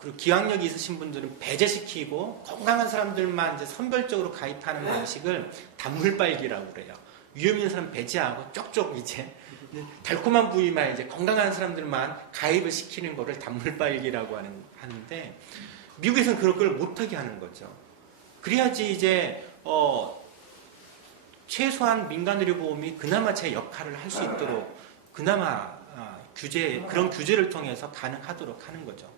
그리고 기왕력이 있으신 분들은 배제시키고 건강한 사람들만 이제 선별적으로 가입하는 방식을 단물빨기라고 그래요. 위험 있는 사람 배제하고 쪽쪽 이제 달콤한 부위만 이제 건강한 사람들만 가입을 시키는 거를 단물빨기라고 하는데, 미국에서는 그런 걸 못하게 하는 거죠. 그래야지 이제 최소한 민간의료보험이 그나마 제 역할을 할 수 있도록 그나마 그런 규제를 통해서 가능하도록 하는 거죠.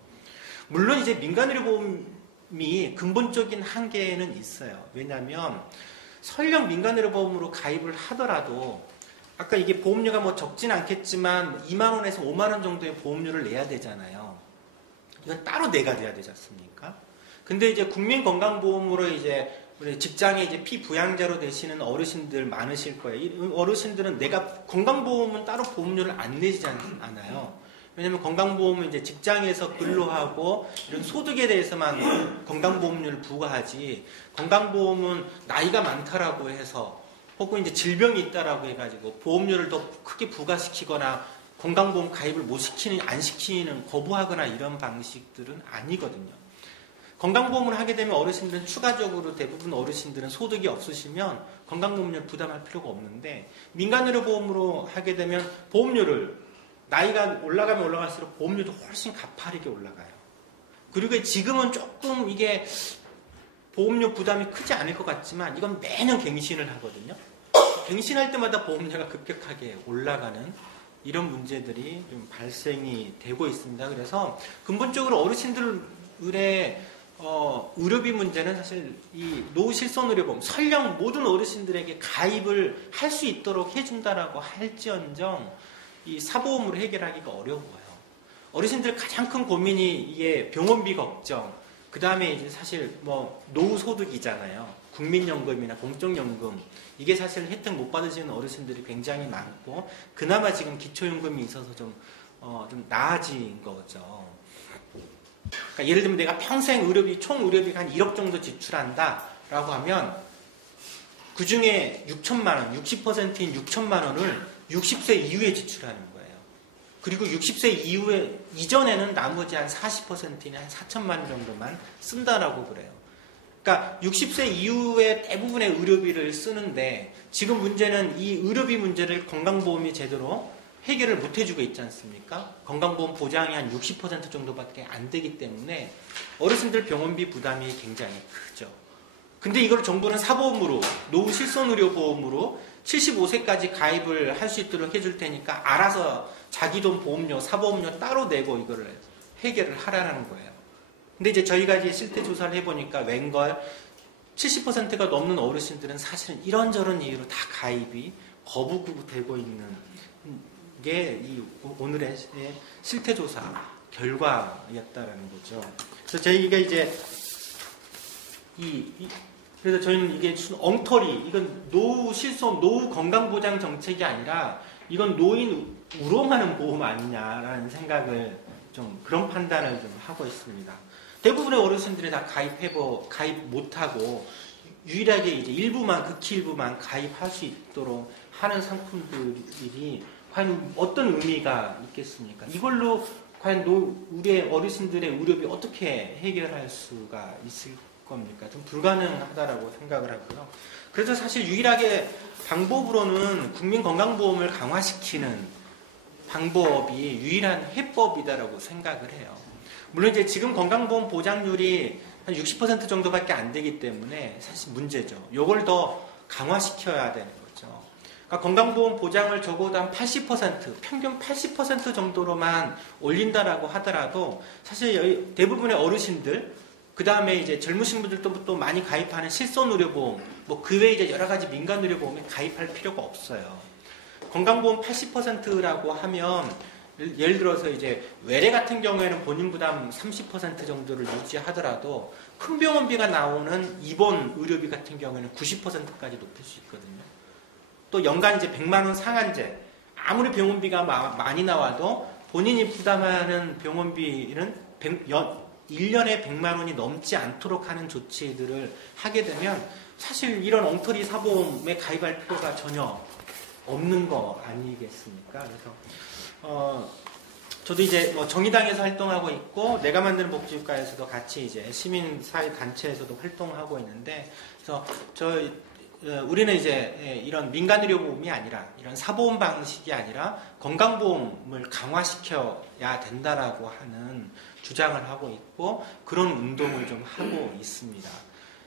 물론 이제 민간의료보험이 근본적인 한계는 있어요. 왜냐하면 설령 민간의료보험으로 가입을 하더라도 아까 이게 보험료가 적진 않겠지만 2만 원에서 5만 원 정도의 보험료를 내야 되잖아요. 이건 따로 내가 돼야 되지 않습니까? 근데 이제 국민건강보험으로 이제 우리 직장에 이제 피부양자로 되시는 어르신들 많으실 거예요. 이 어르신들은 내가 건강보험은 따로 보험료를 안 내지 않아요. 왜냐면 건강보험은 이제 직장에서 근로하고 이런 소득에 대해서만 건강보험료를 부과하지, 건강보험은 나이가 많다라고 해서 혹은 이제 질병이 있다라고 해가지고 보험료를 더 크게 부과시키거나 건강보험 가입을 안 시키는, 거부하거나 이런 방식들은 아니거든요. 건강보험을 하게 되면 어르신들은 추가적으로 대부분 어르신들은 소득이 없으시면 건강보험료를 부담할 필요가 없는데, 민간의료보험으로 하게 되면 보험료를 나이가 올라가면 올라갈수록 보험료도 훨씬 가파르게 올라가요. 그리고 지금은 조금 이게 보험료 부담이 크지 않을 것 같지만 이건 매년 갱신을 하거든요. 갱신할 때마다 보험료가 급격하게 올라가는 이런 문제들이 좀 발생이 되고 있습니다. 그래서 근본적으로 어르신들의 의료비 문제는 사실 이 노후실손의료보험, 설령 모든 어르신들에게 가입을 할 수 있도록 해준다라고 할지언정 이 사보험으로 해결하기가 어려워요. 어르신들 가장 큰 고민이 이게 병원비 걱정, 그 다음에 이제 사실 노후소득이잖아요. 국민연금이나 공적연금, 이게 사실 혜택 못 받으시는 어르신들이 굉장히 많고, 그나마 지금 기초연금이 있어서 좀 나아진 거죠. 그러니까 예를 들면 내가 평생 총 의료비가 한 1억 정도 지출한다라고 하면 그 중에 6천만 원, 60%인 6천만 원을 60세 이후에 지출하는 거예요. 그리고 60세 이전에는 나머지 한 40%인 한 4천만 원 정도만 쓴다라고 그래요. 그러니까 60세 이후에 대부분의 의료비를 쓰는데, 지금 문제는 이 의료비 문제를 건강보험이 제대로 해결을 못 해주고 있지 않습니까? 건강보험 보장이 한 60% 정도밖에 안 되기 때문에 어르신들 병원비 부담이 굉장히 크죠. 근데 이걸 정부는 사보험으로, 노후실손의료보험으로 75세까지 가입을 할 수 있도록 해줄 테니까 알아서 자기 돈 보험료, 사보험료 따로 내고 이거를 해결을 하라는 거예요. 근데 이제 저희가 이제 실태 조사를 해보니까 웬걸 70%가 넘는 어르신들은 사실은 이런저런 이유로 다 가입이 거부되고 있는 게 이 오늘의 실태 조사 결과였다라는 거죠. 그래서 저희가 이제 그래서 저희는 이게 엉터리, 이건 노후 실손, 노후 건강보장 정책이 아니라 이건 노인 우롱하는 보험 아니냐라는 생각을 좀 그런 판단을 좀 하고 있습니다. 대부분의 어르신들이 다 가입 못하고 유일하게 이제 일부만, 극히 일부만 가입할 수 있도록 하는 상품들이 과연 어떤 의미가 있겠습니까? 이걸로 과연 우리 어르신들의 의료비 어떻게 해결할 수가 있을 겁니까? 좀 불가능하다라고 생각을 하고요. 그래서 사실 유일하게 방법으로는 국민건강보험을 강화시키는 방법이 유일한 해법이다라고 생각을 해요. 물론 이제 지금 건강보험 보장률이 한 60% 정도밖에 안 되기 때문에 사실 문제죠. 이걸 더 강화시켜야 되는 거죠. 그러니까 건강보험 보장을 적어도 한 80%, 평균 80% 정도로만 올린다라고 하더라도 사실 대부분의 어르신들, 그 다음에 이제 젊으신 분들도 또 많이 가입하는 실손의료보험, 뭐 그 외에 이제 여러 가지 민간의료보험에 가입할 필요가 없어요. 건강보험 80%라고 하면 예를 들어서 이제 외래 같은 경우에는 본인 부담 30% 정도를 유지하더라도 큰 병원비가 나오는 입원 의료비 같은 경우에는 90%까지 높일 수 있거든요. 또 연간 이제 100만 원 상한제, 아무리 병원비가 많이 나와도 본인이 부담하는 병원비는 1년에 100만 원이 넘지 않도록 하는 조치들을 하게 되면 사실 이런 엉터리 사보험에 가입할 필요가 전혀 없는 거 아니겠습니까? 그래서 저도 이제 뭐 정의당에서 활동하고 있고 내가 만드는 복지국가에서도 같이 이제 시민사회 단체에서도 활동하고 있는데, 그래서 우리는 이제 이런 민간의료보험이 아니라 이런 사보험 방식이 아니라 건강보험을 강화시켜야 된다라고 하는 주장을 하고 있고 그런 운동을 좀 하고 있습니다.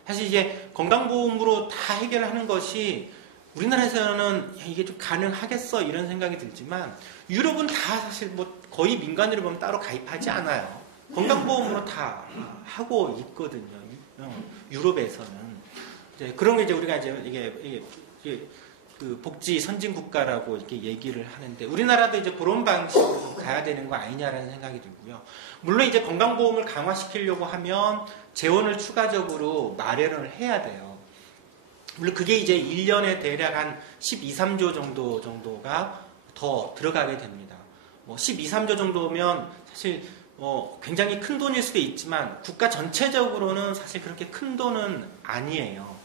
사실 이제 건강보험으로 다 해결하는 것이 우리나라에서는 이게 좀 가능하겠어 이런 생각이 들지만 유럽은 다 사실 뭐 거의 민간의료보험 따로 가입하지 않아요. 건강보험으로 다 하고 있거든요. 유럽에서는. 이제 그런 게 이제 우리가 이제 이게 그 복지 선진 국가라고 이렇게 얘기를 하는데 우리나라도 이제 그런 방식으로 가야 되는 거 아니냐라는 생각이 들고요. 물론 이제 건강보험을 강화시키려고 하면 재원을 추가적으로 마련을 해야 돼요. 물론 그게 이제 1년에 대략 한 12, 13조 정도가 더 들어가게 됩니다. 뭐 12, 13조 정도면 사실 굉장히 큰 돈일 수도 있지만 국가 전체적으로는 사실 그렇게 큰 돈은 아니에요.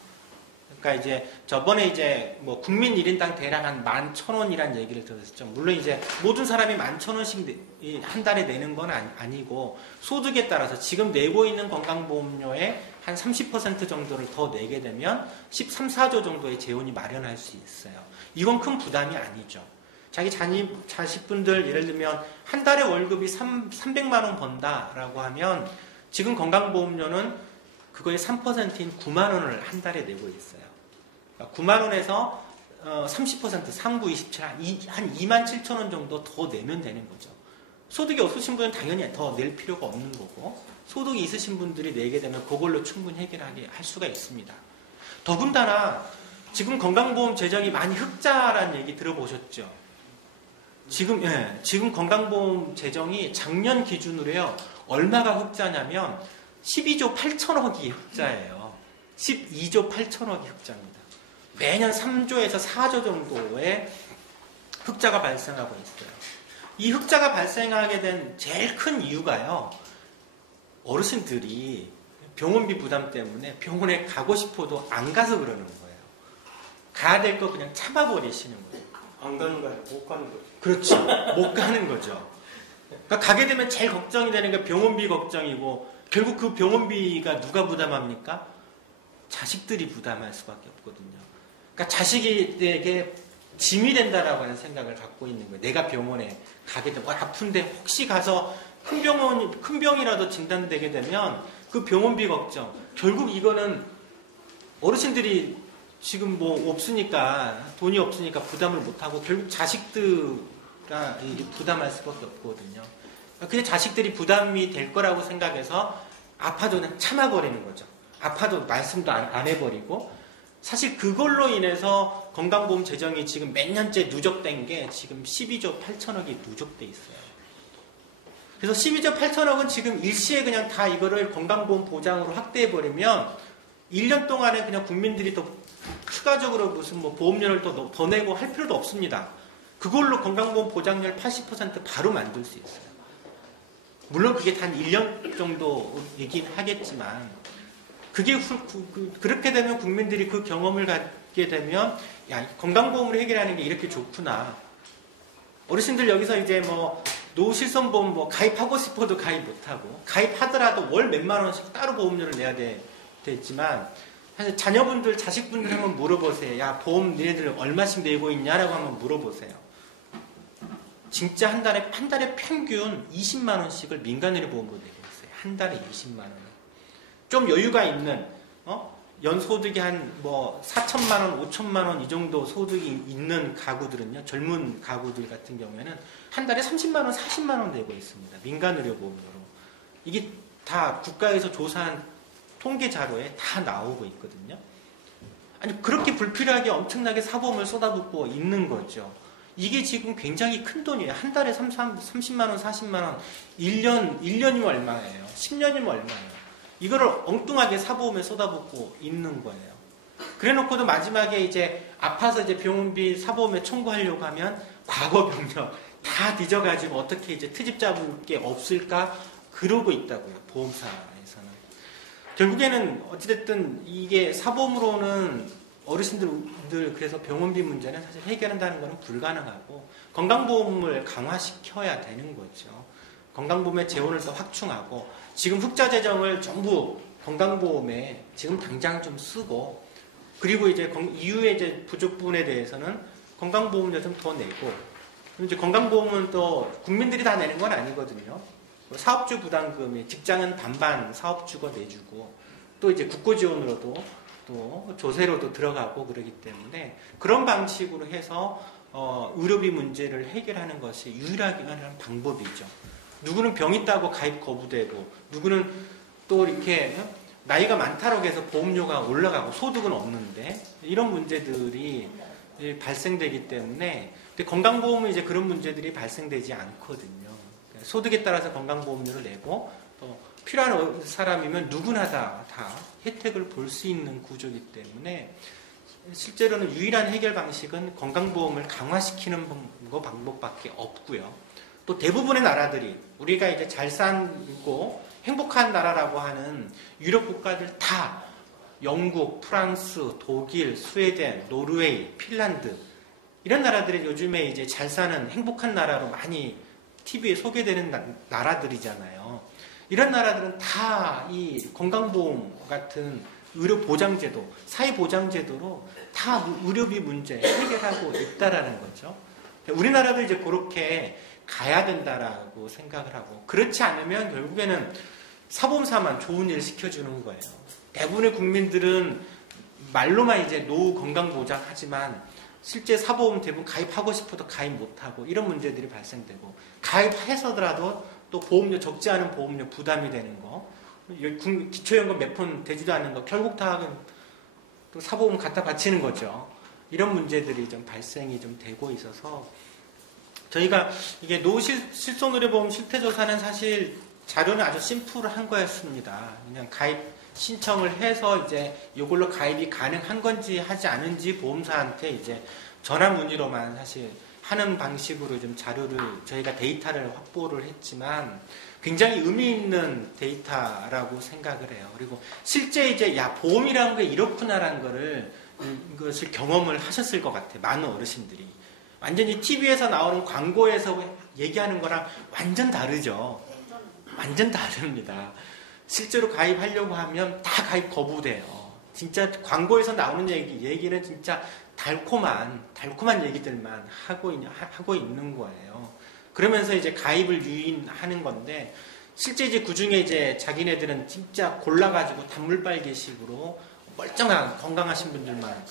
그러니까 이제 저번에 이제 뭐 국민 1인당 대략 한 11,000원이라는 얘기를 들었었죠. 물론 이제 모든 사람이 11,000원씩 한 달에 내는 건 아니고 소득에 따라서 지금 내고 있는 건강보험료의 한 30% 정도를 더 내게 되면 13, 14조 정도의 재원이 마련할 수 있어요. 이건 큰 부담이 아니죠. 자기 자식분들 예를 들면 한 달에 월급이 300만 원 번다라고 하면 지금 건강보험료는 그거의 3%인 9만 원을 한 달에 내고 있어요. 9만 원에서 30%, 39, 27, 한 2만 7천 원 정도 더 내면 되는 거죠. 소득이 없으신 분은 당연히 더 낼 필요가 없는 거고 소득이 있으신 분들이 내게 되면 그걸로 충분히 해결하게 할 수가 있습니다. 더군다나 지금 건강보험 재정이 많이 흑자라는 얘기 들어보셨죠? 지금 건강보험 재정이 작년 기준으로요 얼마가 흑자냐면 12조 8천억이 흑자예요. 12조 8천억이 흑자입니다. 매년 3조에서 4조 정도의 흑자가 발생하고 있어요. 이 흑자가 발생하게 된 제일 큰 이유가요. 어르신들이 병원비 부담 때문에 병원에 가고 싶어도 안 가서 그러는 거예요. 가야 될 거 그냥 참아버리시는 거예요. 안 가는 거야, 못 가는 거죠. 그렇지. 못 가는 거죠. 그러니까 가게 되면 제일 걱정이 되는 게 병원비 걱정이고 결국 그 병원비가 누가 부담합니까? 자식들이 부담할 수밖에 없거든요. 그러니까 자식에게 짐이 된다라고 하는 생각을 갖고 있는 거예요. 내가 병원에 가게 되면 아픈데 혹시 가서 큰 병이라도 진단되게 되면 그 병원비 걱정. 결국 이거는 어르신들이 지금 뭐 없으니까 돈이 없으니까 부담을 못하고 결국 자식들가 부담할 수밖에 없거든요. 그냥 자식들이 부담이 될 거라고 생각해서 아파도 그냥 참아버리는 거죠. 아파도 말씀도 안 해버리고 사실 그걸로 인해서 건강보험 재정이 지금 몇 년째 누적된 게 지금 12조 8천억이 누적돼 있어요. 그래서 12조 8천억은 지금 일시에 그냥 다 이거를 건강보험 보장으로 확대해버리면 1년 동안에 그냥 국민들이 또 추가적으로 무슨 뭐 보험료를 또 더 내고 할 필요도 없습니다. 그걸로 건강보험 보장률 80% 바로 만들 수 있어요. 물론 그게 단 1년 정도이긴 하겠지만 그게 그렇게 되면 국민들이 그 경험을 갖게 되면 야, 건강보험으로 해결하는 게 이렇게 좋구나. 어르신들 여기서 이제 뭐 노후실손보험 뭐 가입하고 싶어도 가입 못하고 가입하더라도 월 몇만 원씩 따로 보험료를 내야 되지만 사실 자녀분들, 자식분들 한번 물어보세요. 야, 보험 니네들 얼마씩 내고 있냐라고 한번 물어보세요. 진짜 한 달에 평균 20만 원씩을 민간의료보험으로 내고 있어요. 한 달에 20만 원. 좀 여유가 있는 연소득이 한 뭐 4천만 원, 5천만 원 이 정도 소득이 있는 가구들은요. 젊은 가구들 같은 경우에는 한 달에 30만 원, 40만 원 내고 있습니다. 민간의료보험으로. 이게 다 국가에서 조사한 통계 자료에 다 나오고 있거든요. 아니 그렇게 불필요하게 엄청나게 사보험을 쏟아붓고 있는 거죠. 이게 지금 굉장히 큰 돈이에요. 한 달에 30만 원, 40만 원, 1년이면 얼마예요? 10년이면 얼마예요? 이거를 엉뚱하게 사보험에 쏟아붓고 있는 거예요. 그래 놓고도 마지막에 이제 아파서 이제 병원비 사보험에 청구하려고 하면 과거 병력 다 뒤져가지고 어떻게 이제 트집 잡을 게 없을까 그러고 있다고요. 보험사에서는. 결국에는 어찌됐든 이게 사보험으로는 어르신들 그래서 병원비 문제는 사실 해결한다는 것은 불가능하고 건강보험을 강화시켜야 되는 거죠. 건강보험의 재원을 더 확충하고 지금 흑자 재정을 전부 건강보험에 지금 당장 좀 쓰고 그리고 이제 이후에 이제 부족 부분에 대해서는 건강보험료 좀 더 내고 이제 건강보험은 또 국민들이 다 내는 건 아니거든요. 사업주 부담금이 직장은 반반 사업주가 내주고 또 이제 국고지원으로도 또 조세로도 들어가고 그러기 때문에 그런 방식으로 해서 의료비 문제를 해결하는 것이 유일하게 하는 방법이죠. 누구는 병 있다고 가입 거부되고 누구는 또 이렇게 나이가 많다고 해서 보험료가 올라가고 소득은 없는데 이런 문제들이 발생되기 때문에 근데 건강보험은 이제 그런 문제들이 발생되지 않거든요. 소득에 따라서 건강보험료를 내고 또 필요한 사람이면 누구나 다 혜택을 볼 수 있는 구조이기 때문에 실제로는 유일한 해결 방식은 건강보험을 강화시키는 방법밖에 없고요. 또 대부분의 나라들이 우리가 이제 잘 살고 행복한 나라라고 하는 유럽 국가들 다 영국, 프랑스, 독일, 스웨덴, 노르웨이, 핀란드 이런 나라들이 요즘에 이제 잘 사는 행복한 나라로 많이 TV에 소개되는 나라들이잖아요. 이런 나라들은 다 이 건강보험 같은 의료보장제도, 사회보장제도로 다 의료비 문제 해결하고 있다라는 거죠. 우리나라도 이제 그렇게 가야 된다라고 생각을 하고 그렇지 않으면 결국에는 사보험사만 좋은 일 시켜주는 거예요. 대부분의 국민들은 말로만 이제 노후 건강보장 하지만 실제 사보험 대부분 가입하고 싶어도 가입 못하고 이런 문제들이 발생되고 가입해서더라도 또 보험료 적지 않은 보험료 부담이 되는 거 기초연금 몇 푼 되지도 않는 거 결국 다 또 사보험 갖다 바치는 거죠. 이런 문제들이 좀 발생이 좀 되고 있어서 저희가 이게 노후 실손의료보험 실태조사는 사실 자료는 아주 심플한 거였습니다. 그냥 가입 신청을 해서 이제 이걸로 가입이 가능한 건지 하지 않은지 보험사한테 이제 전화 문의로만 사실 하는 방식으로 좀 자료를 저희가 데이터를 확보를 했지만 굉장히 의미 있는 데이터라고 생각을 해요. 그리고 실제 이제 야 보험이라는 게 이렇구나라는 거를 이것을 경험을 하셨을 것 같아요. 많은 어르신들이 완전히 TV에서 나오는 광고에서 얘기하는 거랑 완전 다르죠. 완전 다릅니다. 실제로 가입하려고 하면 다 가입 거부돼요. 진짜 광고에서 나오는 얘기는 진짜 달콤한 얘기들만 하고 있는 거예요. 그러면서 이제 가입을 유인하는 건데 실제 이제 그 중에 이제 자기네들은 진짜 골라가지고 단물빨개식으로 멀쩡한 건강하신 분들만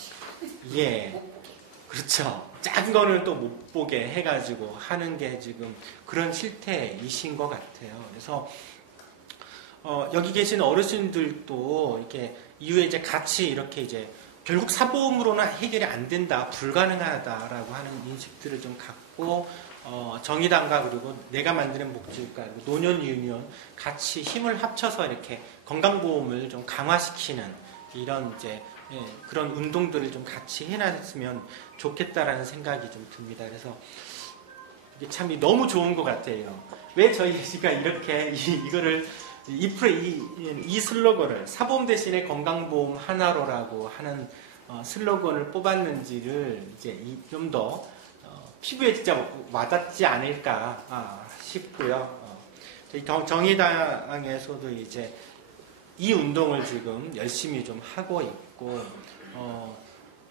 그렇죠. 작은 거는 또 못 보게 해가지고 하는 게 지금 그런 실태이신 것 같아요. 그래서 여기 계신 어르신들도 이렇게 이후에 이제 같이 이렇게 이제 결국 사보험으로는 해결이 안 된다, 불가능하다라고 하는 인식들을 좀 갖고 정의당과 그리고 내가 만드는 목줄과 노년 유니온 같이 힘을 합쳐서 이렇게 건강보험을 좀 강화시키는 이런 이제 그런 운동들을 좀 같이 해놨으면 좋겠다라는 생각이 좀 듭니다. 그래서 이게 참 너무 좋은 것 같아요. 왜 저희가 이렇게 이거를 이 슬로건을 사보험 대신에 건강보험 하나로라고 하는 슬로건을 뽑았는지를 이제 좀 더 피부에 진짜 와닿지 않을까 싶고요. 저희 정의당에서도 이제 이 운동을 지금 열심히 좀 하고 있고,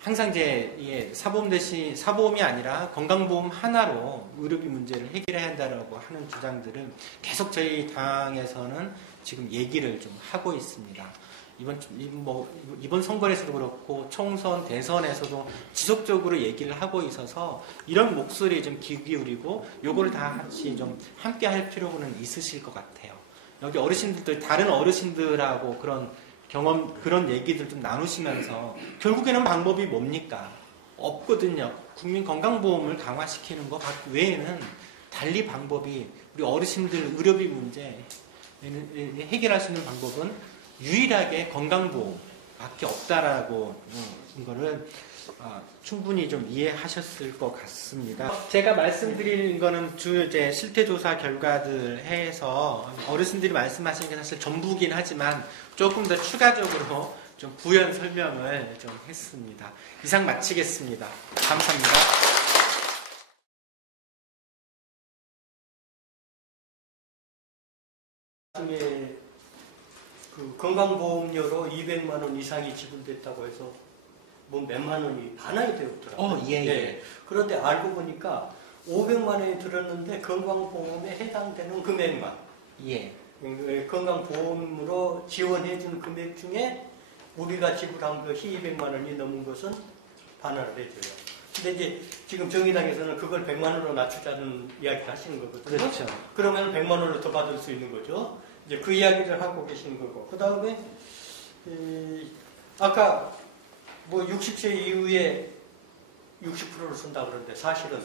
항상 이제 사보험이 아니라 건강보험 하나로 의료비 문제를 해결해야 한다라고 하는 주장들은 계속 저희 당에서는 지금 얘기를 좀 하고 있습니다. 이번 선거에서도 그렇고 총선, 대선에서도 지속적으로 얘기를 하고 있어서 이런 목소리에 좀 귀 기울이고 요거를 다 같이 좀 함께 할 필요는 있으실 것 같아요. 여기 어르신들도 다른 어르신들하고 그런 경험, 그런 얘기들 좀 나누시면서 결국에는 방법이 뭡니까? 없거든요. 국민건강보험을 강화시키는 것 외에는 달리 방법이 우리 어르신들 의료비 문제 해결할 수 있는 방법은 유일하게 건강보험밖에 없다라고 이거를 충분히 좀 이해하셨을 것 같습니다. 제가 말씀드리는 거는 이제 실태조사 결과들 해서 어르신들이 말씀하시는 게 사실 전부긴 하지만 조금 더 추가적으로 좀 부연 설명을 좀 했습니다. 이상 마치겠습니다. 감사합니다. 그 건강보험료로 200만 원 이상이 지불됐다고 해서 뭐 몇만 원이 반환이 되었더라고요. 예. 그런데 알고 보니까 500만 원이 들었는데 건강보험에 해당되는 금액만, 건강보험으로 지원해준 금액 중에 우리가 지불한 것이 200만 원이 넘은 것은 반환을 해줘요. 근데 이제 지금 정의당에서는 그걸 100만 원으로 낮추자는 이야기를 하시는 거거든요. 그렇죠. 그러면 100만 원을 더 받을 수 있는 거죠. 이제 그 이야기를 하고 계시는 거고. 그 다음에, 아까 뭐 60세 이후에 60%를 쓴다 그러는데 사실은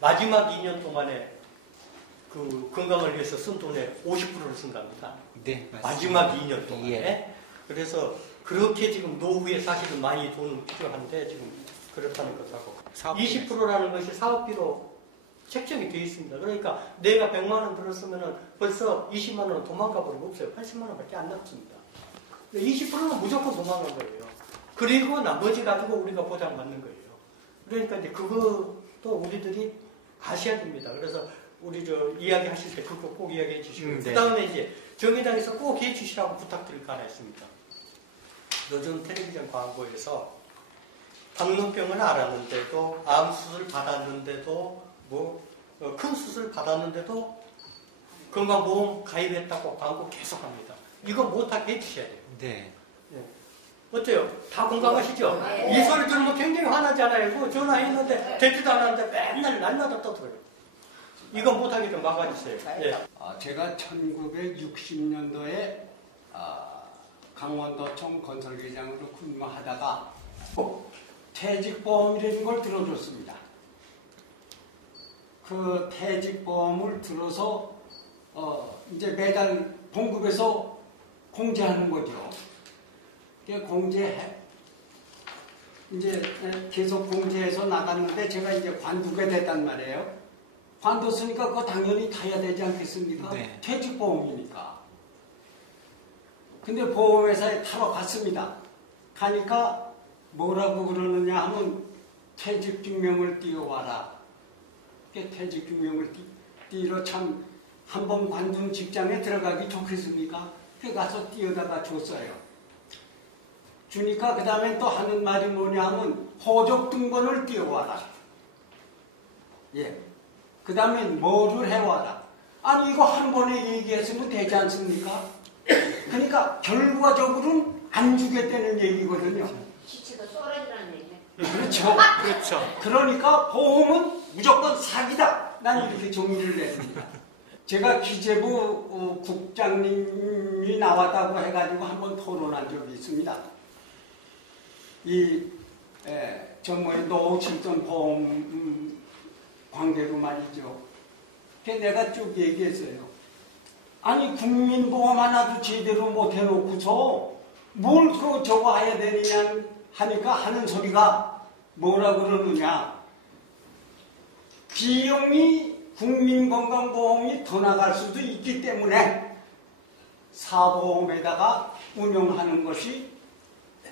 마지막 2년 동안에 그 건강을 위해서 쓴 돈의 50%를 쓴답니다. 네, 맞습니다. 마지막 2년 동안에. 예. 그래서 그렇게 지금 노후에 사실은 많이 돈 필요한데 지금 그렇다는 것하고 20%라는 것이 사업비로 책정이 되어 있습니다. 그러니까 내가 100만 원 들었으면 벌써 20만 원은 도망가 버리고 없어요. 80만 원밖에 안 남습니다. 20%는 무조건 도망간 거예요. 그리고 나머지 가지고 우리가 보장받는 거예요. 그러니까 이제 그것도 우리들이 아셔야 됩니다. 그래서 우리 이야기 하실 때 그거 꼭 이야기해 주시고 네. 그 다음에 이제 정의당에서 꼭 해 주시라고 부탁드릴 거 하나 있습니다. 요즘 텔레비전 광고에서 당뇨병을 알았는데도 암수술 받았는데도 큰 수술 받았는데도 건강보험 가입했다고 광고 계속합니다. 이거 못하게 해주셔야 돼요. 네. 어때요? 다 공감하시죠? 네. 이 소리 들으면 굉장히 화나잖아요. 그 전화했는데 되지도 않았는데 맨날 날마다 떠들어요. 이거 못하게 좀 막아주세요. 네. 제가 1960년도에 강원도청 건설회장으로 근무하다가 퇴직보험이라는 걸 들어줬습니다. 그 퇴직보험을 들어서 이제 매달 봉급에서 공제하는 거죠. 공제해 이제 계속 공제해서 나갔는데 제가 이제 관두게 됐단 말이에요. 관뒀으니까 그거 당연히 타야 되지 않겠습니까? 네. 퇴직보험이니까. 근데 보험회사에 타러 갔습니다. 가니까 뭐라고 그러느냐 하면 퇴직증명을 띄워와라. 퇴직증명을 띄러 참 한 번 관둔 직장에 들어가기 좋겠습니까? 그 가서 띄어다가 줬어요. 주니까 그 다음에 또 하는 말이 뭐냐 하면 호적등본을 띄워와라. 예. 그 다음에 뭐를 해와라. 아니 이거 한 번에 얘기했으면 되지 않습니까? 그러니까 결과적으로는 안 주겠다는 얘기거든요. 시치가 썰어지라는 얘기. 그렇죠. 그렇죠. 그러니까 보험은 무조건 사기다. 난 이렇게 정의를 냈습니다. 제가 기재부 국장님이 나왔다고 해가지고 한번 토론한 적이 있습니다. 정말 노후칠전 보험 관계로 말이죠. 내가 쭉 얘기했어요. 아니 국민보험 하나도 제대로 못 해놓고서 뭘 저거 해야 되느냐 하니까 하는 소리가 뭐라 그러느냐. 비용이 국민건강보험이 더 나갈 수도 있기 때문에 사보험에다가 운영하는 것이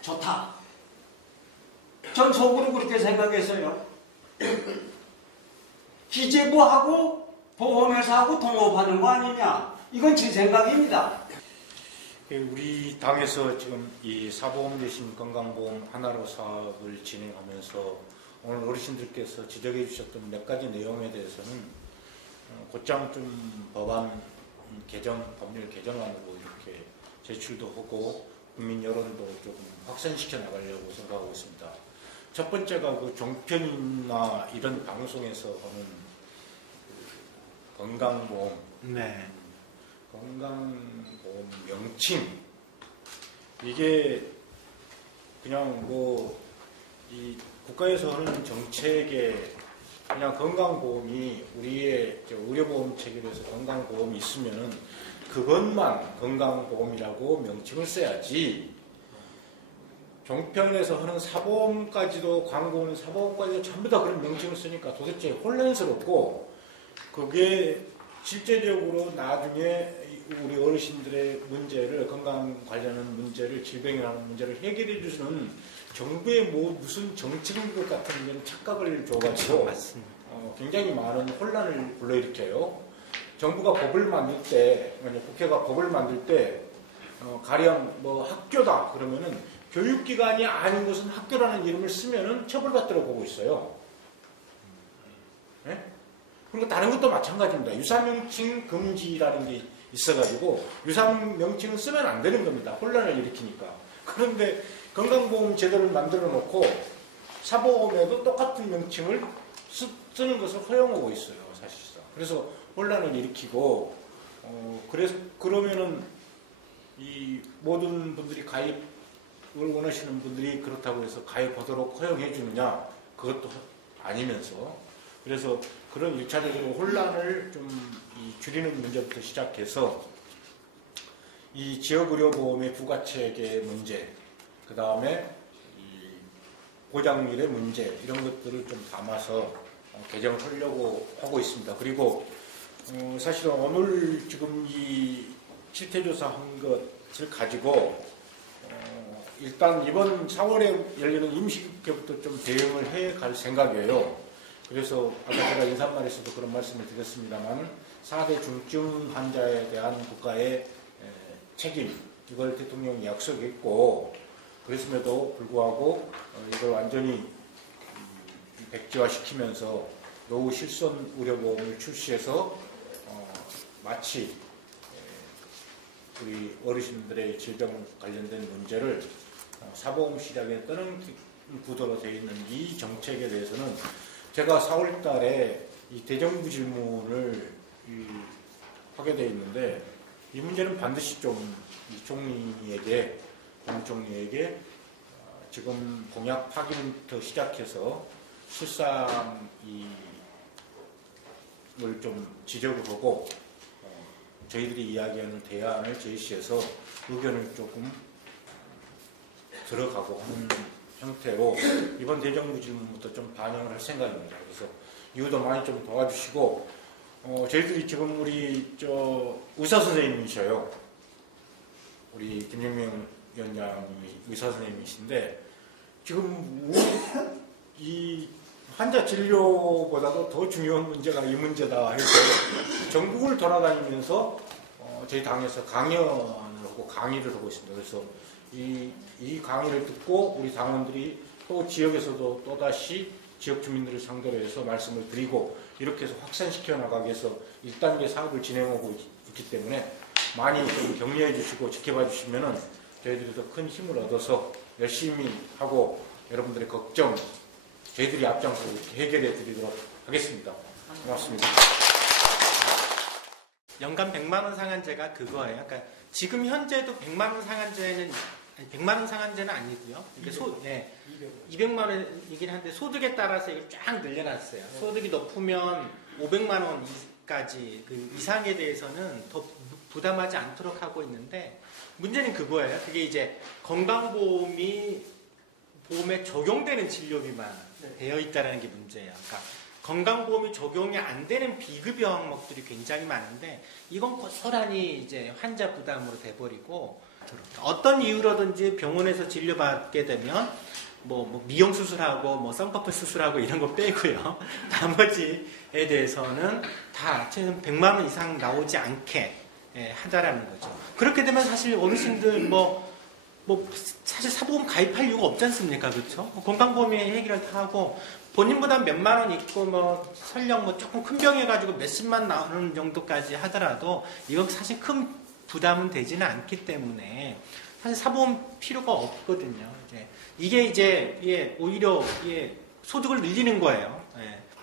좋다. 전 속으로 그렇게 생각했어요. 기재부하고 보험회사하고 동업하는 거 아니냐. 이건 제 생각입니다. 우리 당에서 지금 이 사보험 대신 건강보험 하나로 사업을 진행하면서 오늘 어르신들께서 지적해 주셨던 몇 가지 내용에 대해서는 곧장 좀 법안 개정, 법률 개정안으로 이렇게 제출도 하고 국민 여론도 조금 확산시켜 나가려고 생각하고 있습니다. 첫 번째가 그 종편이나 이런 방송에서 하는 건강보험, 네. 건강보험 명칭, 이게 그냥 뭐 이 국가에서 하는 정책에 그냥 건강보험이 우리의 의료보험 체계에서 건강보험이 있으면은 그것만 건강보험이라고 명칭을 써야지, 종편에서 하는 사보험까지도, 광고는 사보험까지도 전부 다 그런 명칭을 쓰니까 도대체 혼란스럽고, 그게 실제적으로 나중에 우리 어르신들의 문제를, 건강 관련한 문제를, 질병이라는 문제를 해결해 주는 정부의 뭐 무슨 정책인 것 같은 이런 착각을 줘가지고 굉장히 많은 혼란을 불러일으켜요. 정부가 법을 만들 때, 국회가 법을 만들 때 가령 뭐 학교다 그러면은 교육기관이 아닌 것은 학교라는 이름을 쓰면은 처벌받도록 보고 있어요. 네? 그리고 다른 것도 마찬가지입니다. 유사명칭 금지라는 게 있어가지고 유사명칭을 쓰면 안 되는 겁니다. 혼란을 일으키니까. 그런데 건강보험 제도를 만들어 놓고 사보험에도 똑같은 명칭을 쓰는 것을 허용하고 있어요, 사실상. 그래서 혼란을 일으키고, 그러면은 이 모든 분들이 가입을 원하시는 분들이 그렇다고 해서 가입하도록 허용해 주느냐? 그것도 아니면서. 그래서 그런 1차적으로 혼란을 좀 줄이는 문제부터 시작해서 이 지역의료보험의 부가체계 문제, 그 다음에 보장률의 문제, 이런 것들을 좀 담아서 개정을 하려고 하고 있습니다. 그리고 사실은 오늘 지금 이 실태조사 한 것을 가지고 일단 이번 4월에 열리는 임시국회부터 좀 대응을 해 갈 생각이에요. 그래서 아까 제가 인사말에서도 그런 말씀을 드렸습니다만 4대 중증 환자에 대한 국가의 책임, 이걸 대통령이 약속했고, 그랬음에도 불구하고 이걸 완전히 백지화시키면서 노후 실손 의료보험을 출시해서 마치 우리 어르신들의 질병 관련된 문제를 사보험 시장에 떠는 구도로 되어 있는 이 정책에 대해서는 제가 4월 달에 이 대정부 질문을 하게 되어 있는데, 이 문제는 반드시 좀 총리에게, 국무총리에게 지금 공약 파기부터 시작해서 실상 이걸 좀 지적을 하고 저희들이 이야기하는 대안을 제시해서 의견을 조금 들어가고 하는 형태로 이번 대정부 질문부터 좀 반영을 할 생각입니다. 그래서 이유도 많이 좀 도와주시고, 저희들이 지금 우리 의사 선생님이셔요. 우리 김영명 위원장님이 의사 선생님이신데, 지금 이 환자 진료보다도 더 중요한 문제가 이 문제다 해서 전국을 돌아다니면서 저희 당에서 강연을 하고 강의를 하고 있습니다. 그래서 이 강의를 듣고 우리 당원들이 또 지역에서도 또다시 지역 주민들을 상대로 해서 말씀을 드리고, 이렇게 해서 확산시켜 나가기 위해서 1단계 사업을 진행하고 있기 때문에 많이 좀 격려해 주시고 지켜봐 주시면은 저희들이 더 큰 힘을 얻어서 열심히 하고 여러분들의 걱정 저희들이 앞장서 해결해 드리도록 하겠습니다. 고맙습니다. 연간 100만 원 상한제가 그거예요. 그러니까 지금 현재도 100만 원 상한제는 100만 원 상한제는 아니고요. 이게 200만 원이긴 한데 소득에 따라서 이걸 쫙 늘려놨어요. 소득이 높으면 500만 원까지 까지 그 이상에 대해서는 더 부담하지 않도록 하고 있는데 문제는 그거예요. 그게 이제 건강보험에 적용되는 진료비만 되어 있다는 게 문제예요. 그러니까 건강보험이 적용이 안 되는 비급여 항목들이 굉장히 많은데 이건 고스란히 이제 환자 부담으로 돼버리고 어떤 이유로든지 병원에서 진료받게 되면 뭐 미용 수술하고 뭐 쌍꺼풀 수술하고 이런 거 빼고요. 나머지에 대해서는 다 100만 원 이상 나오지 않게 하자라는 거죠. 그렇게 되면 사실 어르신들 뭐 사실 사보험 가입할 이유가 없지 않습니까? 그렇죠? 건강보험이 해결을 다 하고 본인 부담 몇만 원 있고 뭐 설령 뭐 조금 큰 병해가지고 몇십만 나오는 정도까지 하더라도 이건 사실 큰 부담은 되지는 않기 때문에 사실 사보험 필요가 없거든요. 이게 이제 오히려 소득을 늘리는 거예요.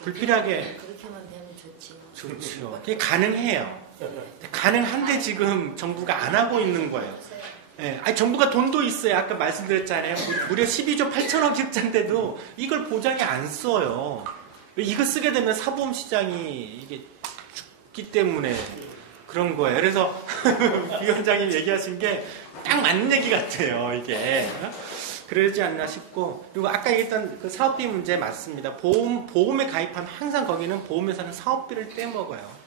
불필요하게 그렇게만 되면 좋지요. 좋죠. 그게 가능해요. 가능한데 지금 정부가 안 하고 있는 거예요. 아니, 정부가 돈도 있어요. 아까 말씀드렸잖아요. 무려 12조 8천억 흑자인데도 이걸 보장에 안 써요. 이거 쓰게 되면 사보험 시장이 이게 죽기 때문에 그런 거예요. 그래서 위원장님 얘기하신 게 딱 맞는 얘기 같아요. 이게. 그러지 않나 싶고, 그리고 아까 얘기했던 그 사업비 문제 맞습니다. 보험에 가입하면 항상 거기는 보험회사는 사업비를 떼먹어요.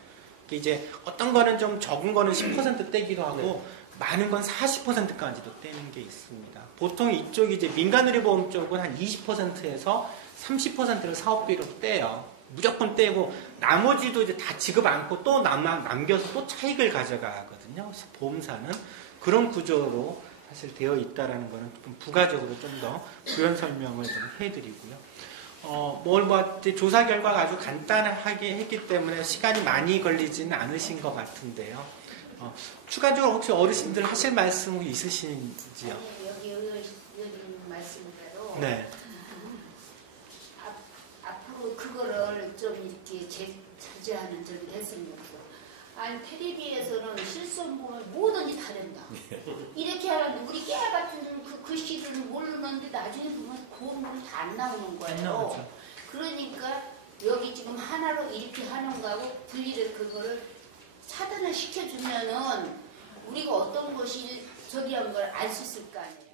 이제 어떤 거는 좀 적은 거는 10% 떼기도 하고, 많은 건 40%까지도 떼는 게 있습니다. 보통 이쪽이 이제 민간의료보험 쪽은 한 20%에서 30%를 사업비로 떼요. 무조건 떼고, 나머지도 이제 다 지급 않고 또 남겨서 또 차익을 가져가거든요. 보험사는. 그런 구조로 사실 되어 있다라는 거는 좀 부가적으로 좀 더 부연 설명을 좀 해드리고요. 조사 결과가 아주 간단하게 했기 때문에 시간이 많이 걸리지는 않으신 것 같은데요. 추가적으로 혹시 어르신들 하실 말씀 있으신지요? 여기 의원님 말씀대로 네. 앞으로 그거를 좀 이렇게 자제하는 점이 됐으면 좋겠어요. 아니 텔레비에서는 실손보험을 뭐든지 다 된다. 이렇게 하는데 우리 깨알 같은 그 글씨들은 모르는데 나중에 보면 보험금이 다 안 나오는 거예요. 안 나오죠. 그러니까 여기 지금 하나로 이렇게 하는 거하고 분리를 그거를 차단을 시켜주면은 우리가 어떤 것이 저기 한 걸 알 수 있을 거 아니에요.